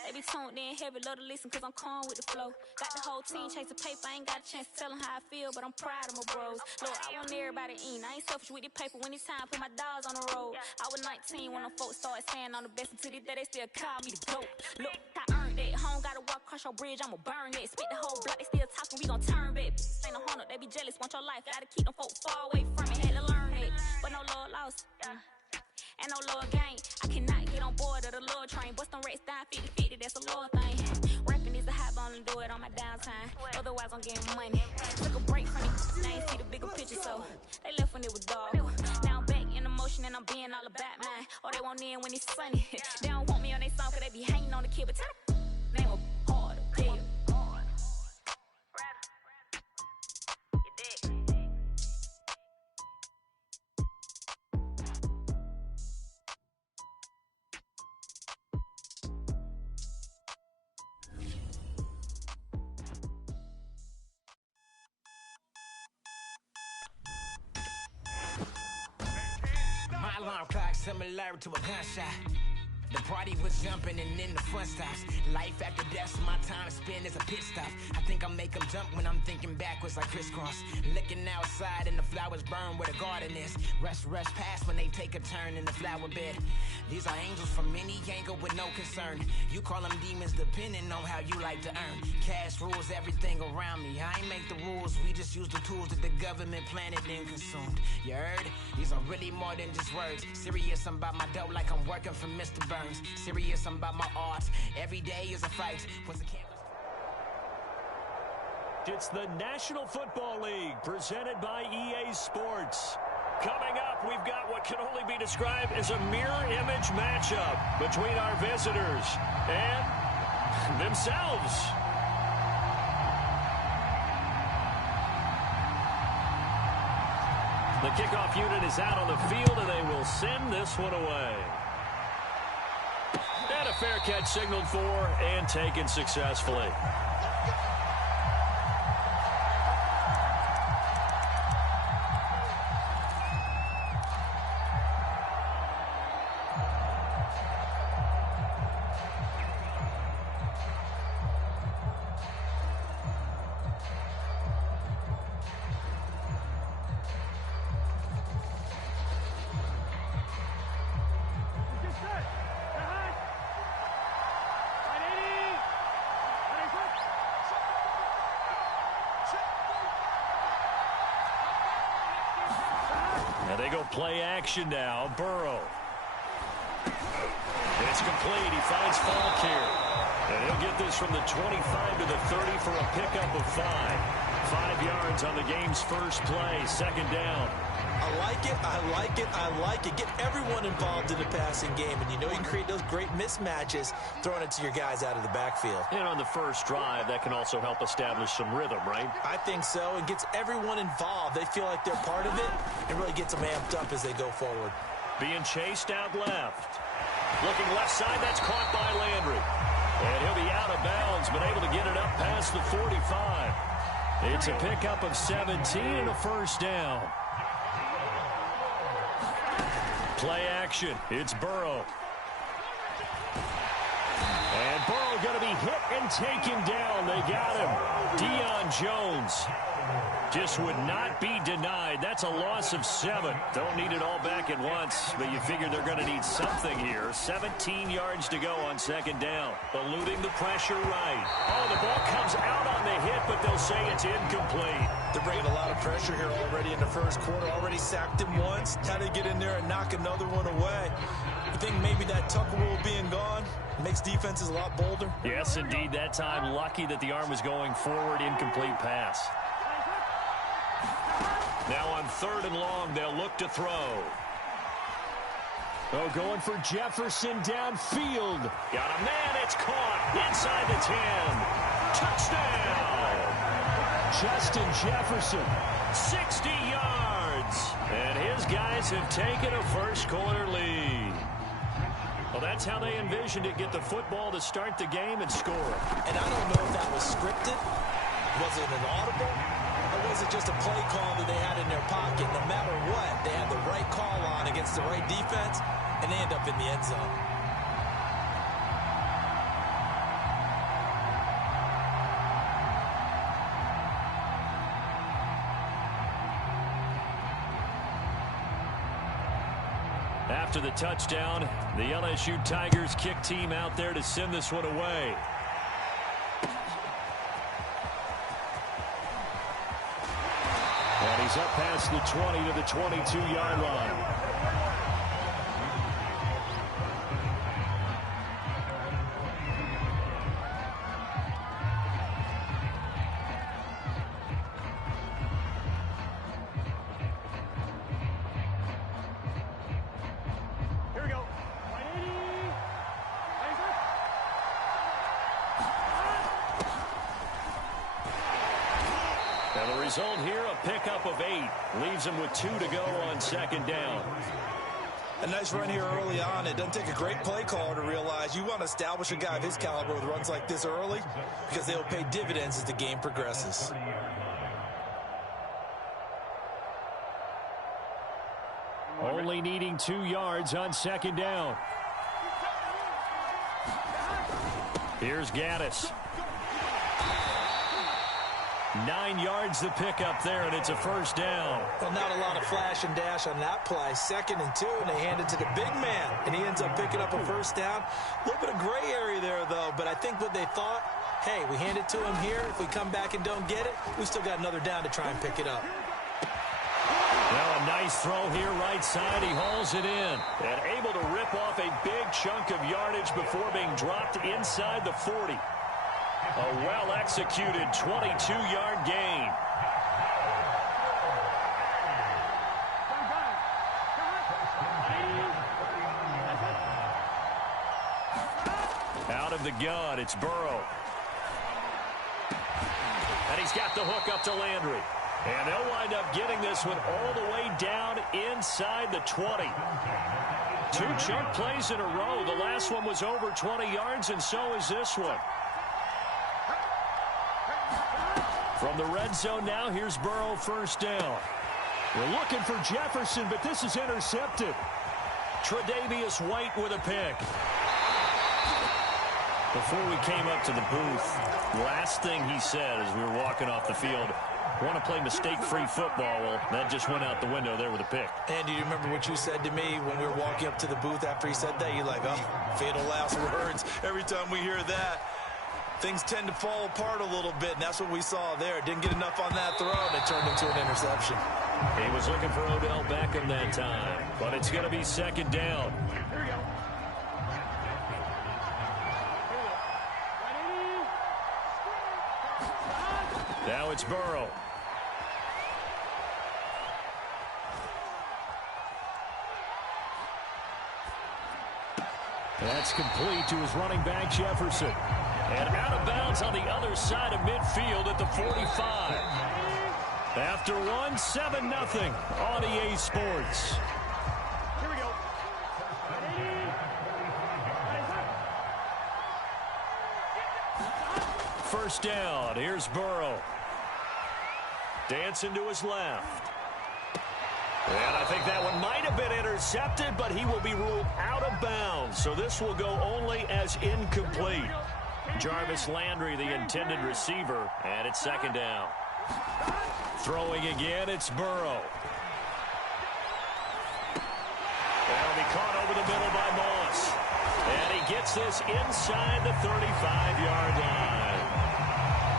They be tuned in heavy, love to listen, cause I'm calm with the flow. Got the whole team chasing paper, I ain't got a chance to tell them how I feel, but I'm proud of my bros. Look, I want everybody in, I ain't selfish with the paper when it's time, put my dogs on the road. I was 19 when them folks started saying I'm the best, until this day they still call me the GOAT. Look, I earned that, home gotta walk across your bridge, I'ma burn that. Spit the whole block, they still talking, we gon' turn back. Ain't no hunter, they be jealous, want your life, gotta keep them folks far away from me, had to learn it. But no love lost, and no love gain. I cannot get on board of the love train. Bust them rats down 50-50, that's a love thing. Rapping is a hot bone and do it on my downtime. Otherwise, I'm getting money. Took a break from it, they ain't see the bigger picture, so they left when it was dark. Now I'm back in the motion and I'm being all about mine. Or they won't in when it's sunny. They don't want me on their song cause they be hanging on the kid, but tell them name a hard deal. My alarm clock similar to a gunshot. The party was jumping and then the fun stops. Life after death, my time spent is a pit stop. I think I make them jump when I'm thinking backwards like crisscross. Looking outside and the flowers burn where the garden is. Rush past when they take a turn in the flower bed. These are angels from any angle with no concern. You call them demons depending on how you like to earn. Cash rules everything around me. I ain't make the rules, we just use the tools that the government planted and consumed. You heard? These are really more than just words. Serious, I'm about my dough like I'm working for Mr. Burns. Serious, I'm about my art. Every day is a fight. It's the National Football League presented by EA Sports. Coming up, we've got what can only be described as a mirror image matchup between our visitors and themselves. The kickoff unit is out on the field, and they will send this one away. And a fair catch signaled for and taken successfully. Now they go play action now. Burrow. And it's complete. He finds Falk here. And he'll get this from the 25 to the 30 for a pickup of 5. 5 yards on the game's first play. Second down. I like it. I like it. I like it. Get everyone involved in the passing game. And you know you can create those great mismatches throwing it to your guys out of the backfield. And on the first drive, that can also help establish some rhythm, right? I think so. It gets everyone involved. They feel like they're part of it and really gets them amped up as they go forward. Being chased out left. Looking left side, that's caught by Landry. And he'll be out of bounds, but able to get it up past the 45. It's a pickup of 17 and a first down. Play action. It's Burrow. And Burrow going to be hit and taken down. They got him. Deion Jones just would not be denied. That's a loss of 7. Don't need it all back at once, but you figure they're going to need something here. 17 yards to go on second down. Eluding the pressure right. Oh, the ball comes out on the hit, but they'll say it's incomplete. They're bringing a lot of pressure here already in the first quarter. Already sacked him once. How to get in there and knock another one away. I think maybe that Tucker rule being gone makes defenses a lot bolder. Yes, indeed. That time, lucky that the arm was going forward. Incomplete pass. Now on 3rd and long, they'll look to throw. Oh, going for Jefferson downfield. Got a man. It's caught inside the 10. Touchdown. Justin Jefferson. 60 yards. And his guys have taken a first quarter lead. Well, that's how they envisioned it. Get the football to start the game and score. And I don't know if that was scripted. Was it an audible? Or was it just a play call that they had in their pocket? No matter what, they had the right call on against the right defense, and they end up in the end zone. After the touchdown, the LSU Tigers kick team out there to send this one away. And he's up past the 20 to the 22-yard line. Result here, a pickup of 8. Leaves him with 2 to go on second down. A nice run here early on. It doesn't take a great play caller to realize you want to establish a guy of his caliber with runs like this early because they'll pay dividends as the game progresses. Only needing 2 yards on second down. Here's Gaddis. 9 yards to pick up there, and it's a first down. Well, not a lot of flash and dash on that play. 2nd and 2, and they hand it to the big man, and he ends up picking up a first down. A little bit of gray area there, though, but I think what they thought, hey, we hand it to him here. If we come back and don't get it, we still got another down to try and pick it up. Now a nice throw here right side. He hauls it in and able to rip off a big chunk of yardage before being dropped inside the 40. A well-executed 22-yard gain. Out of the gun, it's Burrow. And he's got the hook up to Landry. And they'll wind up getting this one all the way down inside the 20. 2 chunk plays in a row. The last one was over 20 yards, and so is this one. From the red zone now, here's Burrow, first down. We're looking for Jefferson, but this is intercepted. Tre'Davious White with a pick. Before we came up to the booth, last thing he said as we were walking off the field, want to play mistake-free football. Well, that just went out the window there with a pick. And do you remember what you said to me when we were walking up to the booth after he said that? You're like, oh, fatal last words. Every time we hear that, things tend to fall apart a little bit, and that's what we saw there. Didn't get enough on that throw, and it turned into an interception. He was looking for Odell Beckham that time, but it's going to be 2nd down. Now it's Burrow. That's complete to his running back, Jefferson. And out of bounds on the other side of midfield at the 45. After one, 7-0 on EA Sports. Here we go. First down. Here's Burrow. Dancing to his left. And I think that one might have been intercepted, but he will be ruled out of bounds. So this will go only as incomplete. Jarvis Landry, the intended receiver, and it's 2nd down. Throwing again, it's Burrow. That'll be caught over the middle by Moss. And he gets this inside the 35-yard line.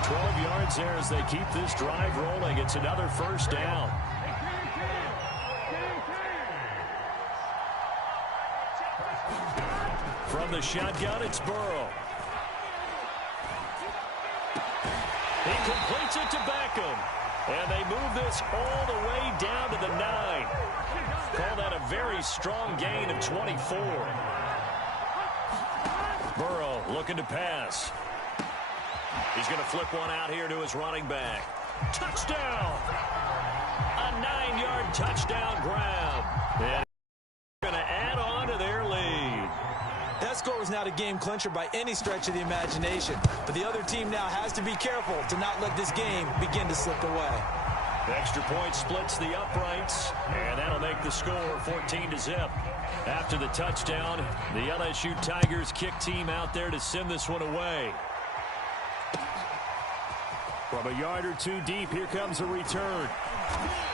12 yards there as they keep this drive rolling. It's another first down. From the shotgun, it's Burrow. He completes it to Beckham. And they move this all the way down to the 9. Call that a very strong gain of 24. Burrow looking to pass. He's going to flip one out here to his running back. Touchdown! A 9-yard touchdown grab. And they're going to add on to their lead. That score was not a game clincher by any stretch of the imagination. But the other team now has to be careful to not let this game begin to slip away. The extra point splits the uprights, and that'll make the score 14-0. After the touchdown, the LSU Tigers kick team out there to send this one away. From a yard or two deep, here comes a return.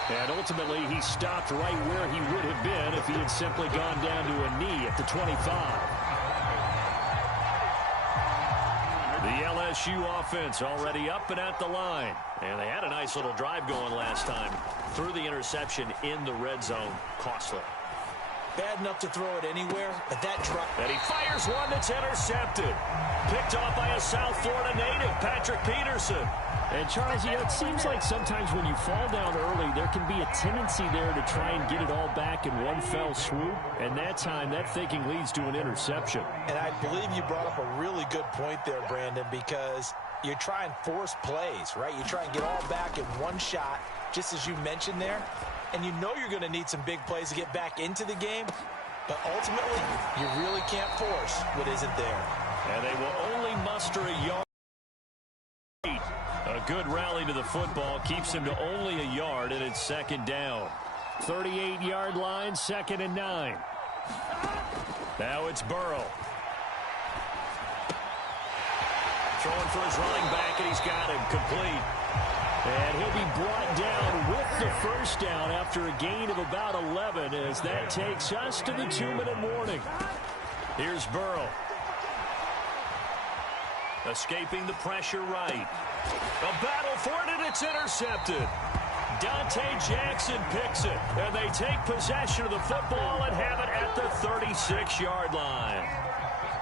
And ultimately, he stopped right where he would have been if he had simply gone down to a knee at the 25. The LSU offense already up and at the line. And they had a nice little drive going last time. Threw the interception in the red zone. Costly. Bad enough to throw it anywhere, but that drop. And he fires one that's intercepted. Picked off by a South Florida native, Patrick Peterson. And, Charles, you know, it seems like sometimes when you fall down early, there can be a tendency there to try and get it all back in one fell swoop. And that time, that thinking leads to an interception. And I believe you brought up a really good point there, Brandon, because you try and force plays, right? You try and get all back in one shot, just as you mentioned there. And you know you're going to need some big plays to get back into the game. But ultimately, you really can't force what isn't there. And they will only muster a yard. A good rally to the football keeps him to only a yard, and it's 2nd down. 38-yard line, 2nd and 9. Now it's Burrow. Throwing for his running back, and he's got him complete. And he'll be brought down with the first down after a gain of about 11 as that takes us to the 2-minute warning. Here's Burrow. Escaping the pressure right. A battle for it, and it's intercepted. Dante Jackson picks it, and they take possession of the football and have it at the 36-yard line.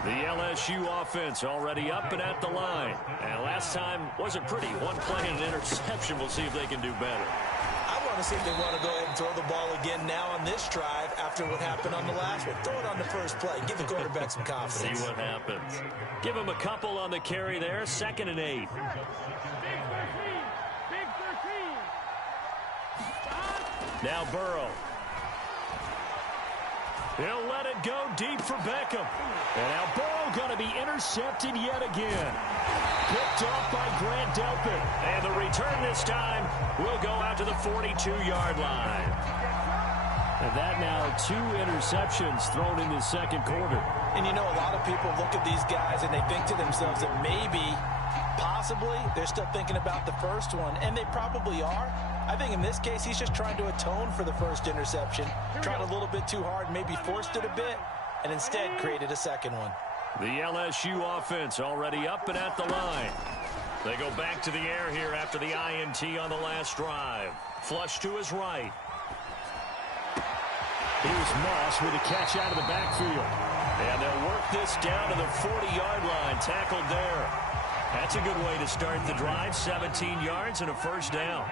The LSU offense already up and at the line. And last time wasn't pretty. One play and an interception. We'll see if they can do better. I want to see if they want to go ahead and throw the ball again now on this drive after what happened on the last one. Throw it on the first play. Give the quarterback some confidence. See what happens. Give him a couple on the carry there. 2nd and 8. Now Burrow. He'll let it go deep for Beckham. And now Burrow going to be intercepted yet again. Picked off by Grant Delpit. And the return this time will go out to the 42-yard line. And that now 2 interceptions thrown in the second quarter. And you know, a lot of people look at these guys and they think to themselves that maybe, possibly, they're still thinking about the first one. And they probably are. I think in this case, he's just trying to atone for the first interception. Tried a little bit too hard, maybe forced it a bit, and instead created a second one. The LSU offense already up and at the line. They go back to the air here after the INT on the last drive. Flush to his right. Here's Moss with a catch out of the backfield. And they'll work this down to the 40-yard line. Tackled there. That's a good way to start the drive. 17 yards and a first down.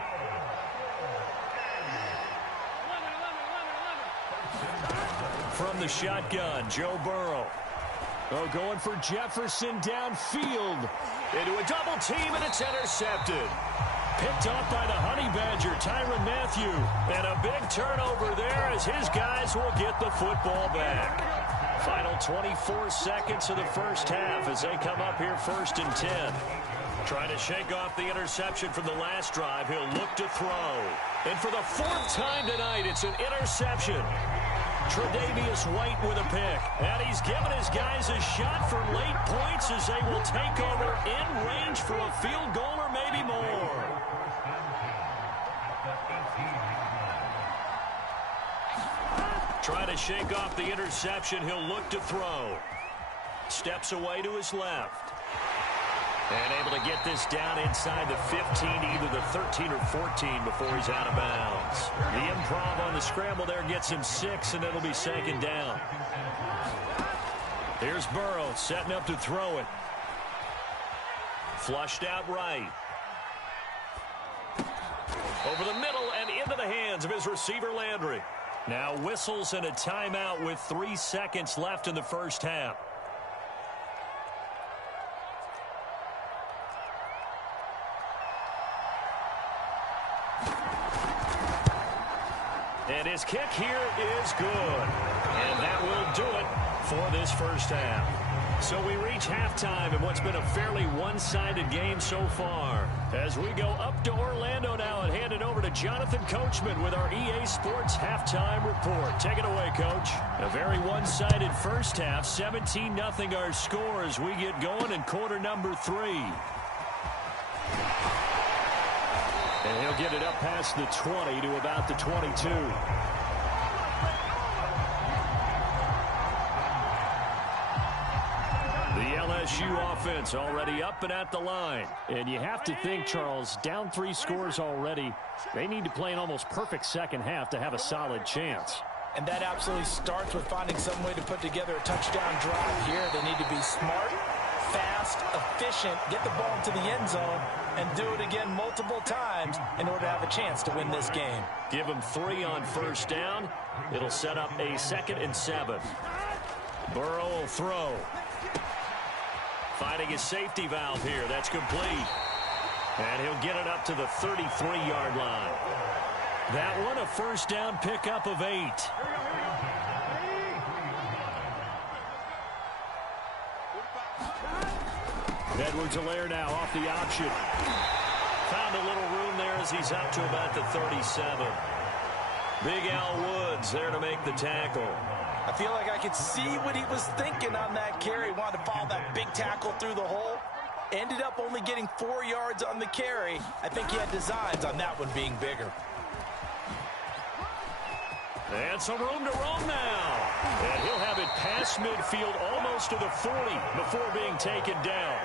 From the shotgun, Joe Burrow. Oh, going for Jefferson downfield. Into a double team, and it's intercepted. Picked off by the Honey Badger, Tyrann Mathieu. And a big turnover there as his guys will get the football back. Final 24 seconds of the first half as they come up here 1st and 10. Trying to shake off the interception from the last drive. He'll look to throw. And for the 4th time tonight, it's an interception. Tre'Davious White with a pick. And he's given his guys a shot for late points as they will take over in range for a field goal or maybe more. Trying to shake off the interception. He'll look to throw. Steps away to his left. And able to get this down inside the 15, either the 13 or 14 before he's out of bounds. The improv on the scramble there gets him 6, and it'll be 2nd down. Here's Burrow setting up to throw it. Flushed out right. Over the middle and into the hands of his receiver Landry. Now whistles and a timeout with 3 seconds left in the first half. And his kick here is good. And that will do it for this first half. So we reach halftime in what's been a fairly one-sided game so far. As we go up to Orlando now and hand it over to Jonathan Coachman with our EA Sports Halftime Report. Take it away, Coach. A very one-sided first half. 17-0 our score as we get going in quarter number 3. And he'll get it up past the 20 to about the 22. The LSU offense already up and at the line. And you have to think, Charles, down 3 scores already. They need to play an almost perfect second half to have a solid chance. And that absolutely starts with finding some way to put together a touchdown drive here. They need to be smart, fast, efficient, get the ball into the end zone, and do it again multiple times in order to have a chance to win this game. Give them 3 on first down. It'll set up a 2nd and 7. Burrow will throw. Finding his safety valve here. That's complete. And he'll get it up to the 33-yard line. That one a first down pickup of 8. Edwards-Helaire now off the option. Found a little room there as he's up to about the 37. Big Al Woods there to make the tackle. I feel like I could see what he was thinking on that carry. Wanted to follow that big tackle through the hole. Ended up only getting 4 yards on the carry. I think he had designs on that one being bigger. And some room to roam now. And he'll have it past midfield almost to the 40 before being taken down.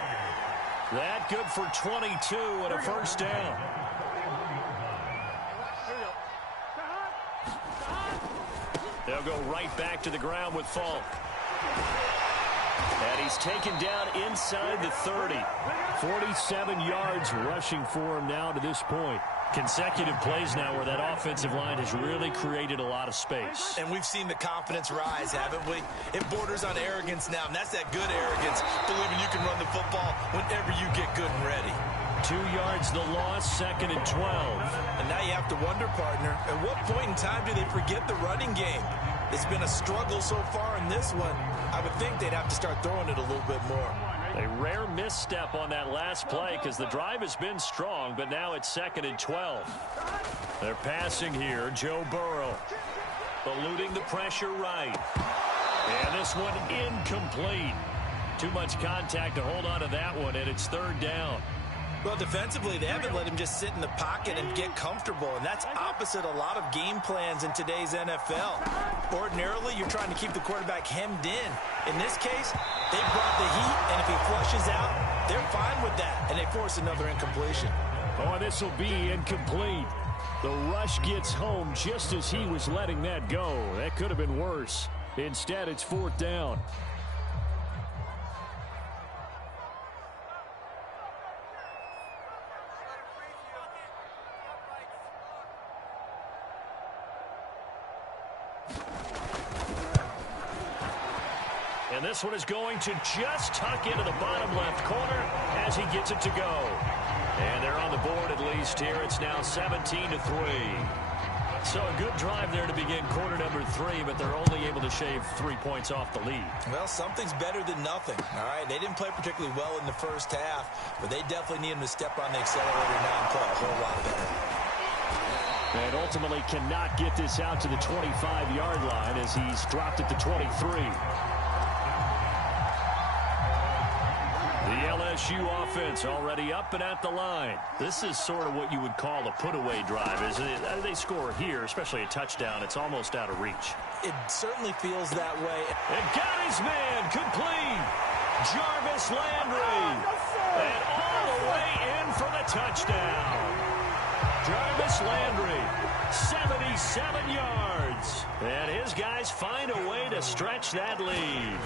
That good for 22 and a first down. They'll go right back to the ground with Falk. And he's taken down inside the 30. 47 yards rushing for him now to this point. Consecutive plays now where that offensive line has really created a lot of space. And we've seen the confidence rise, haven't we? It borders on arrogance now, and that's that good arrogance, believing you can run the football whenever you get good and ready. 2 yards the loss, 2nd and 12. And now you have to wonder, partner, at what point in time do they forget the running game? It's been a struggle so far in this one. I would think they'd have to start throwing it a little bit more. A rare misstep on that last play because the drive has been strong, but now it's 2nd and 12. They're passing here. Joe Burrow eluding the pressure right. And this one incomplete. Too much contact to hold on to that one, and it's 3rd down. Well, defensively, they haven't let him just sit in the pocket and get comfortable, and that's opposite a lot of game plans in today's NFL. Ordinarily, you're trying to keep the quarterback hemmed in. In this case, they brought the heat, and if he flushes out, they're fine with that, and they force another incompletion. Oh, this will be incomplete. The rush gets home just as he was letting that go. That could have been worse. Instead, it's 4th down. And this one is going to just tuck into the bottom left corner as he gets it to go. And they're on the board at least here. It's now 17-3. So a good drive there to begin quarter number 3, but they're only able to shave 3 points off the lead. Well, something's better than nothing, all right? They didn't play particularly well in the first half, but they definitely need him to step on the accelerator now and play a whole lot better. And ultimately cannot get this out to the 25-yard line as he's dropped it to 23. The LSU offense already up and at the line. This is sort of what you would call a put-away drive, isn't it? They score here, especially a touchdown. It's almost out of reach. It certainly feels that way. And got his man complete. Jarvis Landry. And all the way in for the touchdown. Jarvis Landry, 77 yards. And his guys find a way to stretch that lead.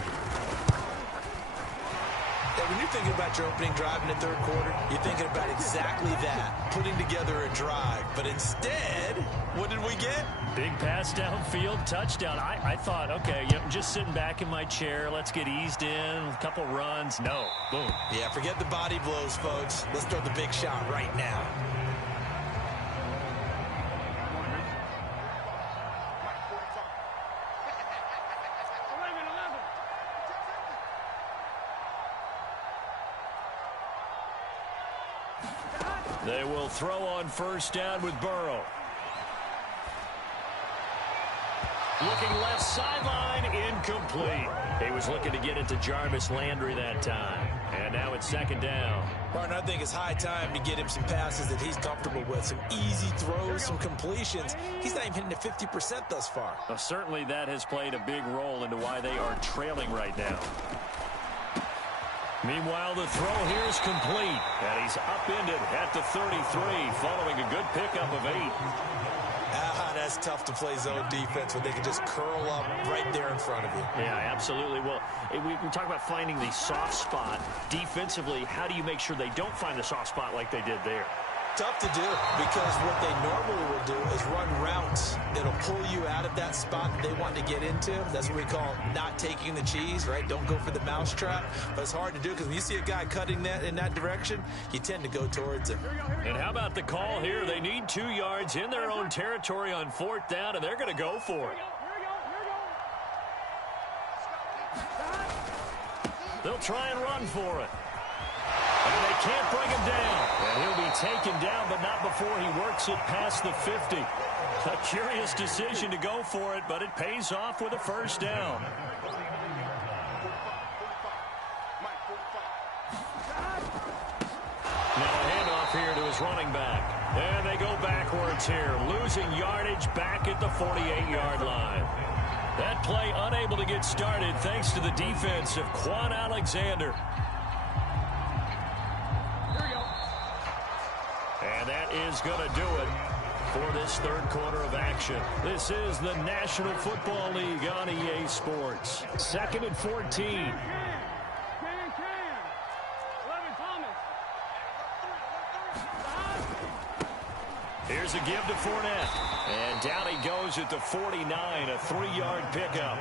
When you're thinking about your opening drive in the third quarter, you're thinking about exactly that, putting together a drive. But instead, what did we get? Big pass downfield, touchdown. I thought, okay, I'm just sitting back in my chair. Let's get eased in, a couple runs. No, boom. Yeah, forget the body blows, folks. Let's throw the big shot right now. They will throw on first down with Burrow. Looking left sideline, incomplete. He was looking to get it to Jarvis Landry that time. And now it's 2nd down. Martin, I think it's high time to get him some passes that he's comfortable with. Some easy throws, some completions. He's not even hitting the 50% thus far. Well, certainly that has played a big role into why they are trailing right now. Meanwhile, the throw here is complete, and he's upended at the 33, following a good pickup of 8. That's tough to play zone defense when they can just curl up right there in front of you. Yeah, absolutely. Well, we talk about finding the soft spot. Defensively, how do you make sure they don't find the soft spot like they did there? Tough to do, because what they normally will do is run routes that'll pull you out of that spot that they want to get into. That's what we call not taking the cheese, right? Don't go for the mousetrap. But it's hard to do because when you see a guy cutting that in that direction, you tend to go towards him. And how about the call here? They need 2 yards in their own territory on 4th down, and they're going to go for it. They'll try and run for it. And they can't bring him down. And he'll be taken down, but not before he works it past the 50. A curious decision to go for it, but it pays off with a first down. his running back. And they go backwards here, losing yardage back at the 48-yard line. That play unable to get started thanks to the defense of Ncaa Alexander. And that is going to do it for this third quarter of action. This is the National Football League on EA Sports. 2nd and 14. Here's a give to Fournette. And down he goes at the 49, a 3-yard pickup.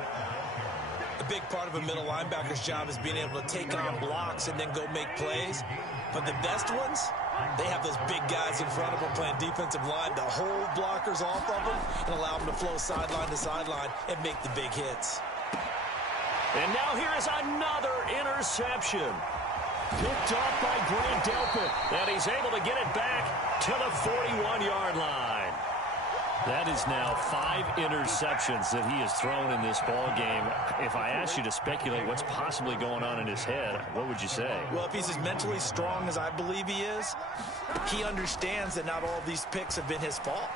A big part of a middle linebacker's job is being able to take on blocks and then go make plays. But the best ones, they have those big guys in front of them playing defensive line to hold blockers off of them and allow them to flow sideline to sideline and make the big hits. And now here is another interception. Picked off by Grant Delpit. And he's able to get it back to the 41-yard line. That is now 5 interceptions that he has thrown in this ball game. If I asked you to speculate what's possibly going on in his head, what would you say? Well, if he's as mentally strong as I believe he is, he understands that not all of these picks have been his fault.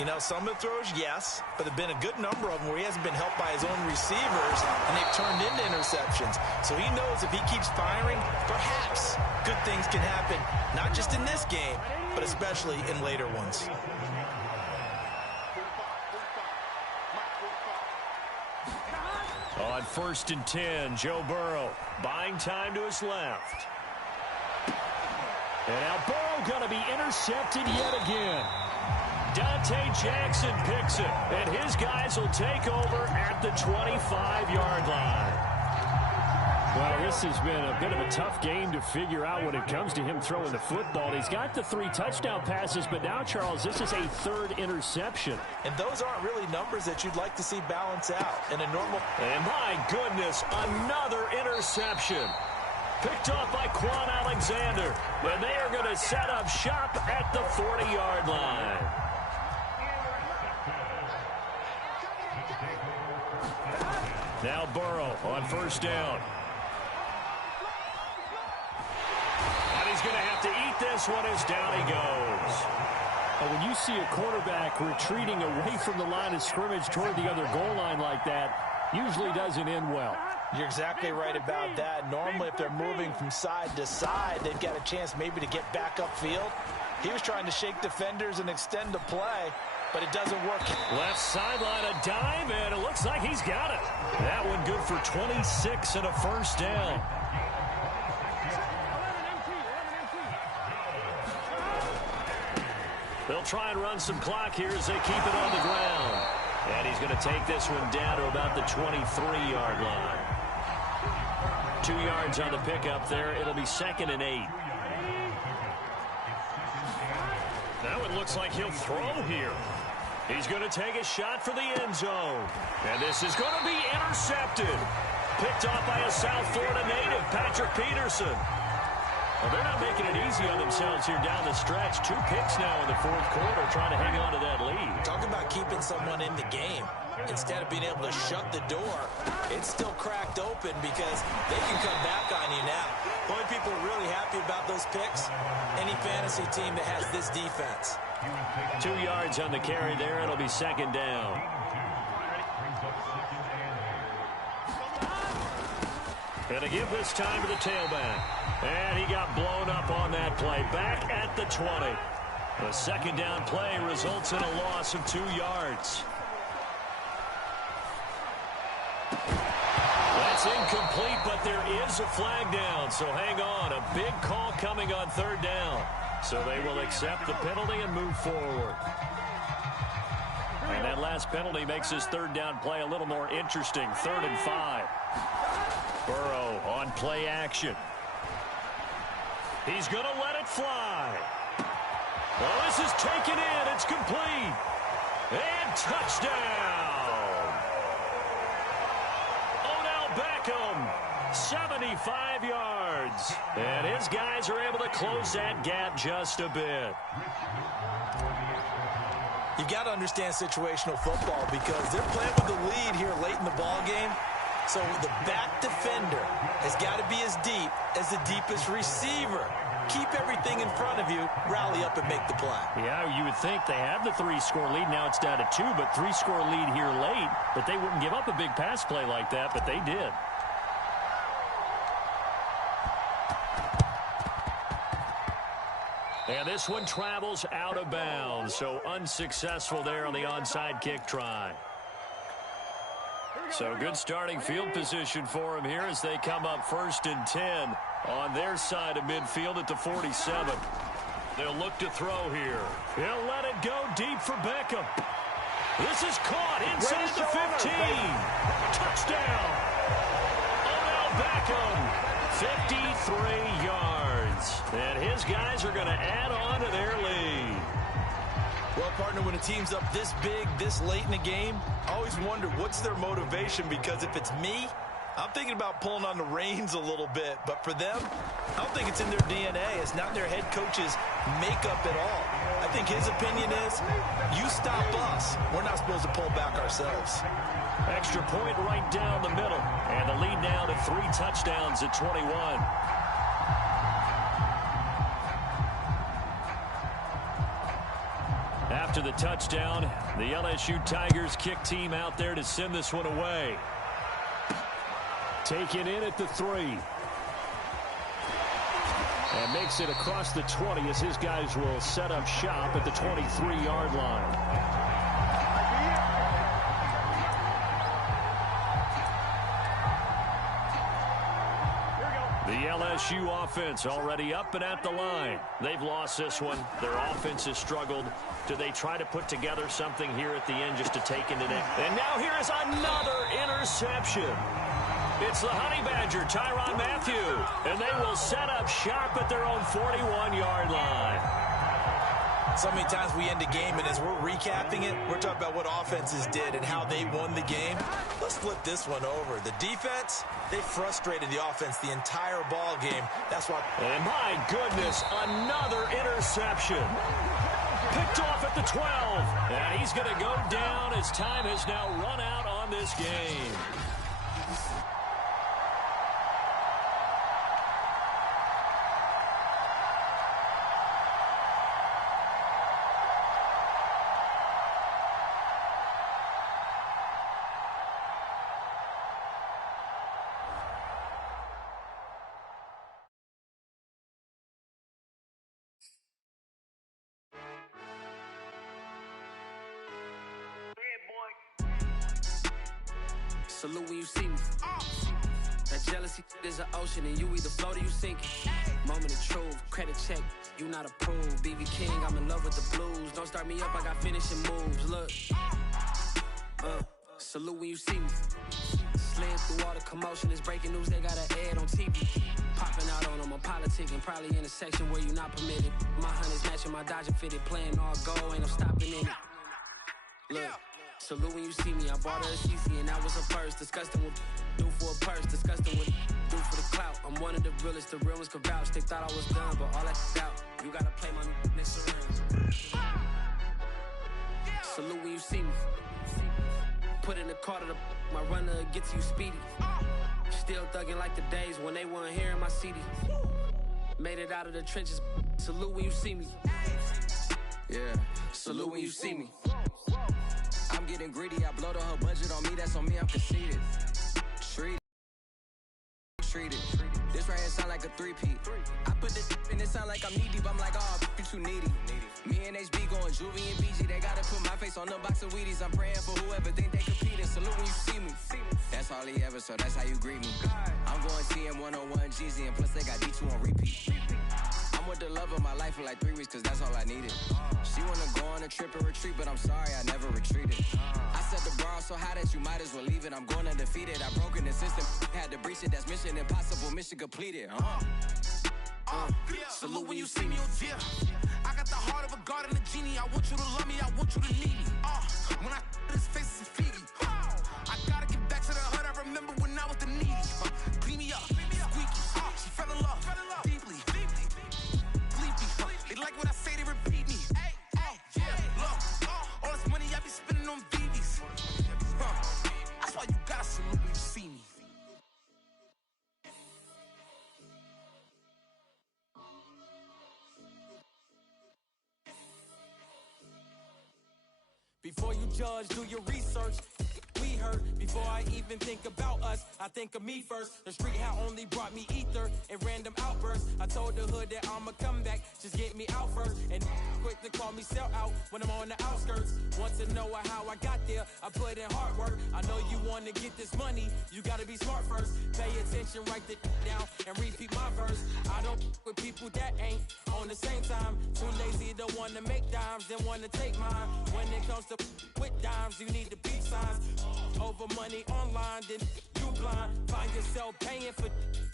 You know, some of the throws, yes, but there have been a good number of them where he hasn't been helped by his own receivers, and they've turned into interceptions. So he knows if he keeps firing, perhaps good things can happen, not just in this game, but especially in later ones. On 1st and 10, Joe Burrow buying time to his left. And now Burrow going to be intercepted yet again. Dante Jackson picks it, and his guys will take over at the 25-yard line. Well, this has been a bit of a tough game to figure out when it comes to him throwing the football. He's got the 3 touchdown passes, but now, Charles, this is a 3rd interception. And those aren't really numbers that you'd like to see balance out in a normal. And my goodness, another interception. Picked off by Ncaa Alexander. And they are going to set up shop at the 40-yard line. Now Burrow on 1st down. And he's going to have to eat this one as down he goes. Well, when you see a quarterback retreating away from the line of scrimmage toward the other goal line like that, usually doesn't end well. You're exactly right about that. Normally, if they're moving from side to side, they've got a chance maybe to get back upfield. He was trying to shake defenders and extend the play, but it doesn't work. Left sideline, a dive, and it looks like he's got it. That one good for 26 and a 1st down. They'll try and run some clock here as they keep it on the ground. And he's going to take this one down to about the 23-yard line. 2 yards on the pickup there. It'll be 2nd and 8. Now it looks like he'll throw here. He's going to take a shot for the end zone. And this is going to be intercepted. Picked off by a South Florida native, Patrick Peterson. Well, they're not making it easy on themselves here down the stretch. 2 picks now in the 4th quarter, trying to hang on to that lead. Talk about keeping someone in the game. Instead of being able to shut the door, it's still cracked open because they can come back on you now. The only people are really happy about those picks, any fantasy team that has this defense. 2 yards on the carry there. It'll be 2nd down. Gonna give this time to the tailback. And he got blown up on that play. Back at the 20. The 2nd down play results in a loss of 2 yards. That's incomplete, but there is a flag down. So hang on. A big call coming on 3rd down. So they will accept the penalty and move forward. And that last penalty makes his 3rd down play a little more interesting. 3rd and 5. Burrow on play action. He's going to let it fly. Well, this is taken in. It's complete. And touchdown. Odell Beckham, 75 yards. And his guys are able to close that gap just a bit. You've got to understand situational football because they're playing with the lead here late in the ball game. So the back defender has got to be as deep as the deepest receiver. keep everything in front of you, rally up and make the play. Yeah, you would think they had the 3-score lead. Now it's down to 2, but 3-score lead here late. But they wouldn't give up a big pass play like that, but they did. And this one travels out of bounds, so unsuccessful there on the onside kick try. So good starting field position for him here as they come up 1st and 10 on their side of midfield at the 47. They'll look to throw here. He'll let it go deep for Beckham. This is caught inside the 15. Touchdown. Odell Beckham, 53 yards. And his guys are going to add on to their lead. Well, partner, when a team's up this big, this late in the game, I always wonder what's their motivation, because if it's me, I'm thinking about pulling on the reins a little bit. But for them, I don't think it's in their DNA. It's not their head coach's makeup at all. I think his opinion is, you stop us, we're not supposed to pull back ourselves. Extra point right down the middle. And the lead now to 3 touchdowns at 21. After the touchdown, the LSU Tigers kick team out there to send this one away. Taken in at the 3. And makes it across the 20 as his guys will set up shop at the 23-yard line. The LSU offense already up and at the line. They've lost this one. Their offense has struggled. Do they try to put together something here at the end just to take into it? And now here is another interception. It's the Honey Badger, Tyrann Mathieu. And they will set up shop at their own 41-yard line. So many times we end a game, and as we're recapping it, we're talking about what offenses did and how they won the game. Let's flip this one over. The defense, they frustrated the offense the entire ball game. That's why. And my goodness, another interception. Picked off at the 12. And he's going to go down as time has now run out on this game. Salute when you see me. That jealousy is an ocean, and you either float or you sink it. Moment of truth, credit check, you not approved. BB King, I'm in love with the blues. Don't start me up, I got finishing moves. Look, salute when you see me. Slid through all the commotion, it's breaking news, they got an ad on TV. Popping out on them, I'm politicking, probably in a section where you not permitted. My hunters matching my Dodger fitted, playing all go, ain't no stopping in it. Look. Salute when you see me, I bought her a CC and that was her purse. Disgusting what do for a purse, disgusting what do for the clout. I'm one of the realest, the real ones can vouch. They thought I was done, but all that out. You gotta play my next around. Salute when you see me. Put in the car to my runner gets you speedy. Still thugging like the days when they weren't hearing my CD. Made it out of the trenches. Salute when you see me. Yeah, salute when you see me. I'm getting greedy, I blow the whole budget on me, that's on me, I'm conceited. Treat it. This right here sound like a 3-peat. I put this in it sound like I'm knee deep, I'm like, oh, you too needy. Me and HB going Juvie and BG, they gotta put my face on the box of Wheaties. I'm praying for whoever think they competing. Salute when you see me. That's all he ever, so that's how you greet me. I'm going TM 101 Jeezy, and plus they got D2 on repeat. I'm with the love of my life for like 3 weeks, cause that's all I needed. She wanna go on a trip and retreat, but I'm sorry, I never retreated. I set the bar so high that you might as well leave it. I'm going undefeated, I broken the system, had to breach it, that's mission impossible, mission completed. Salute when you see me, oh dear. I got the heart of a god and a genie. I want you to love me, I want you to need me. When I his face is Fiji. I gotta get back to the hood, I remember when I was the needy. Clean me up, squeaky. She fell in love, deeply. They like what I say, they repeat me. Yeah, look, all this money I be spending on BBs. That's why you gotta salute when you see me. Before you judge, do your research. We hurt before I even think about us. I think of me first. The street how only brought me ether and random outbursts. I told the hood that I'ma come back, just get me out first. And quick to call me sell out when I'm on the outskirts. Want to know how I got there? I put in hard work. I know you want to get this money, you gotta be smart first. Pay attention, write the down and repeat my verse. I don't with people that ain't on the same time. Too lazy to want to make dimes, then want to take mine. When it comes to with dimes, you need the beat signs. Over money online, then you blind. Find yourself paying for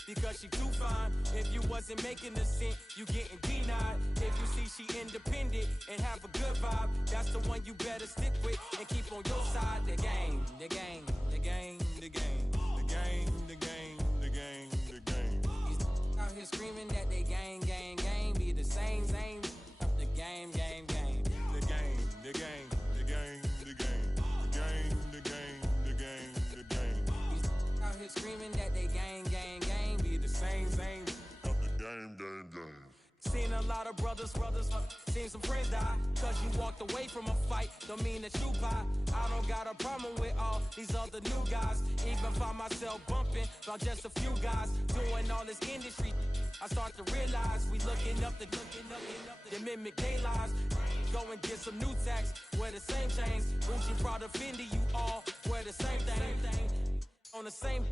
because she too fine. If you wasn't making a cent, you getting denied. If you see she independent and have a good vibe, that's the one you better stick with and keep on your side. The game, the game, the game, the game, the game, the game, the game, the game. He's out here screaming that they gang, gang, gang, be the same. The game, game, game, the game, the game, the game, the game, the game, the game. Out here screaming that they gang, gang, gang, be the same. Of the game, game, game. Seen a lot of brothers, seen some friends die. Cause you walked away from a fight, don't mean that you buy. I don't got a problem with all these other new guys. Even find myself bumping about just a few guys doing all this industry. I start to realize we looking up the mimic their lives. Go and get some new tax, wear the same chains. Gucci, Prada, Fendi, you all wear the same thing. On the same,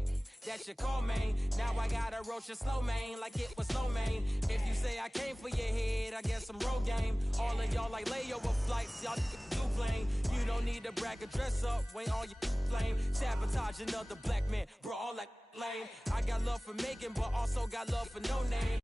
that's your call, man. Now I gotta roach your slow, man, like it was slow, man. If you say I came for your head, I guess I'm road game. All of y'all like layover flights, y'all do plane. You don't need to brag or dress up when all you flame. Sabotage another black man, bro, all that lame. I got love for Megan, but also got love for no name.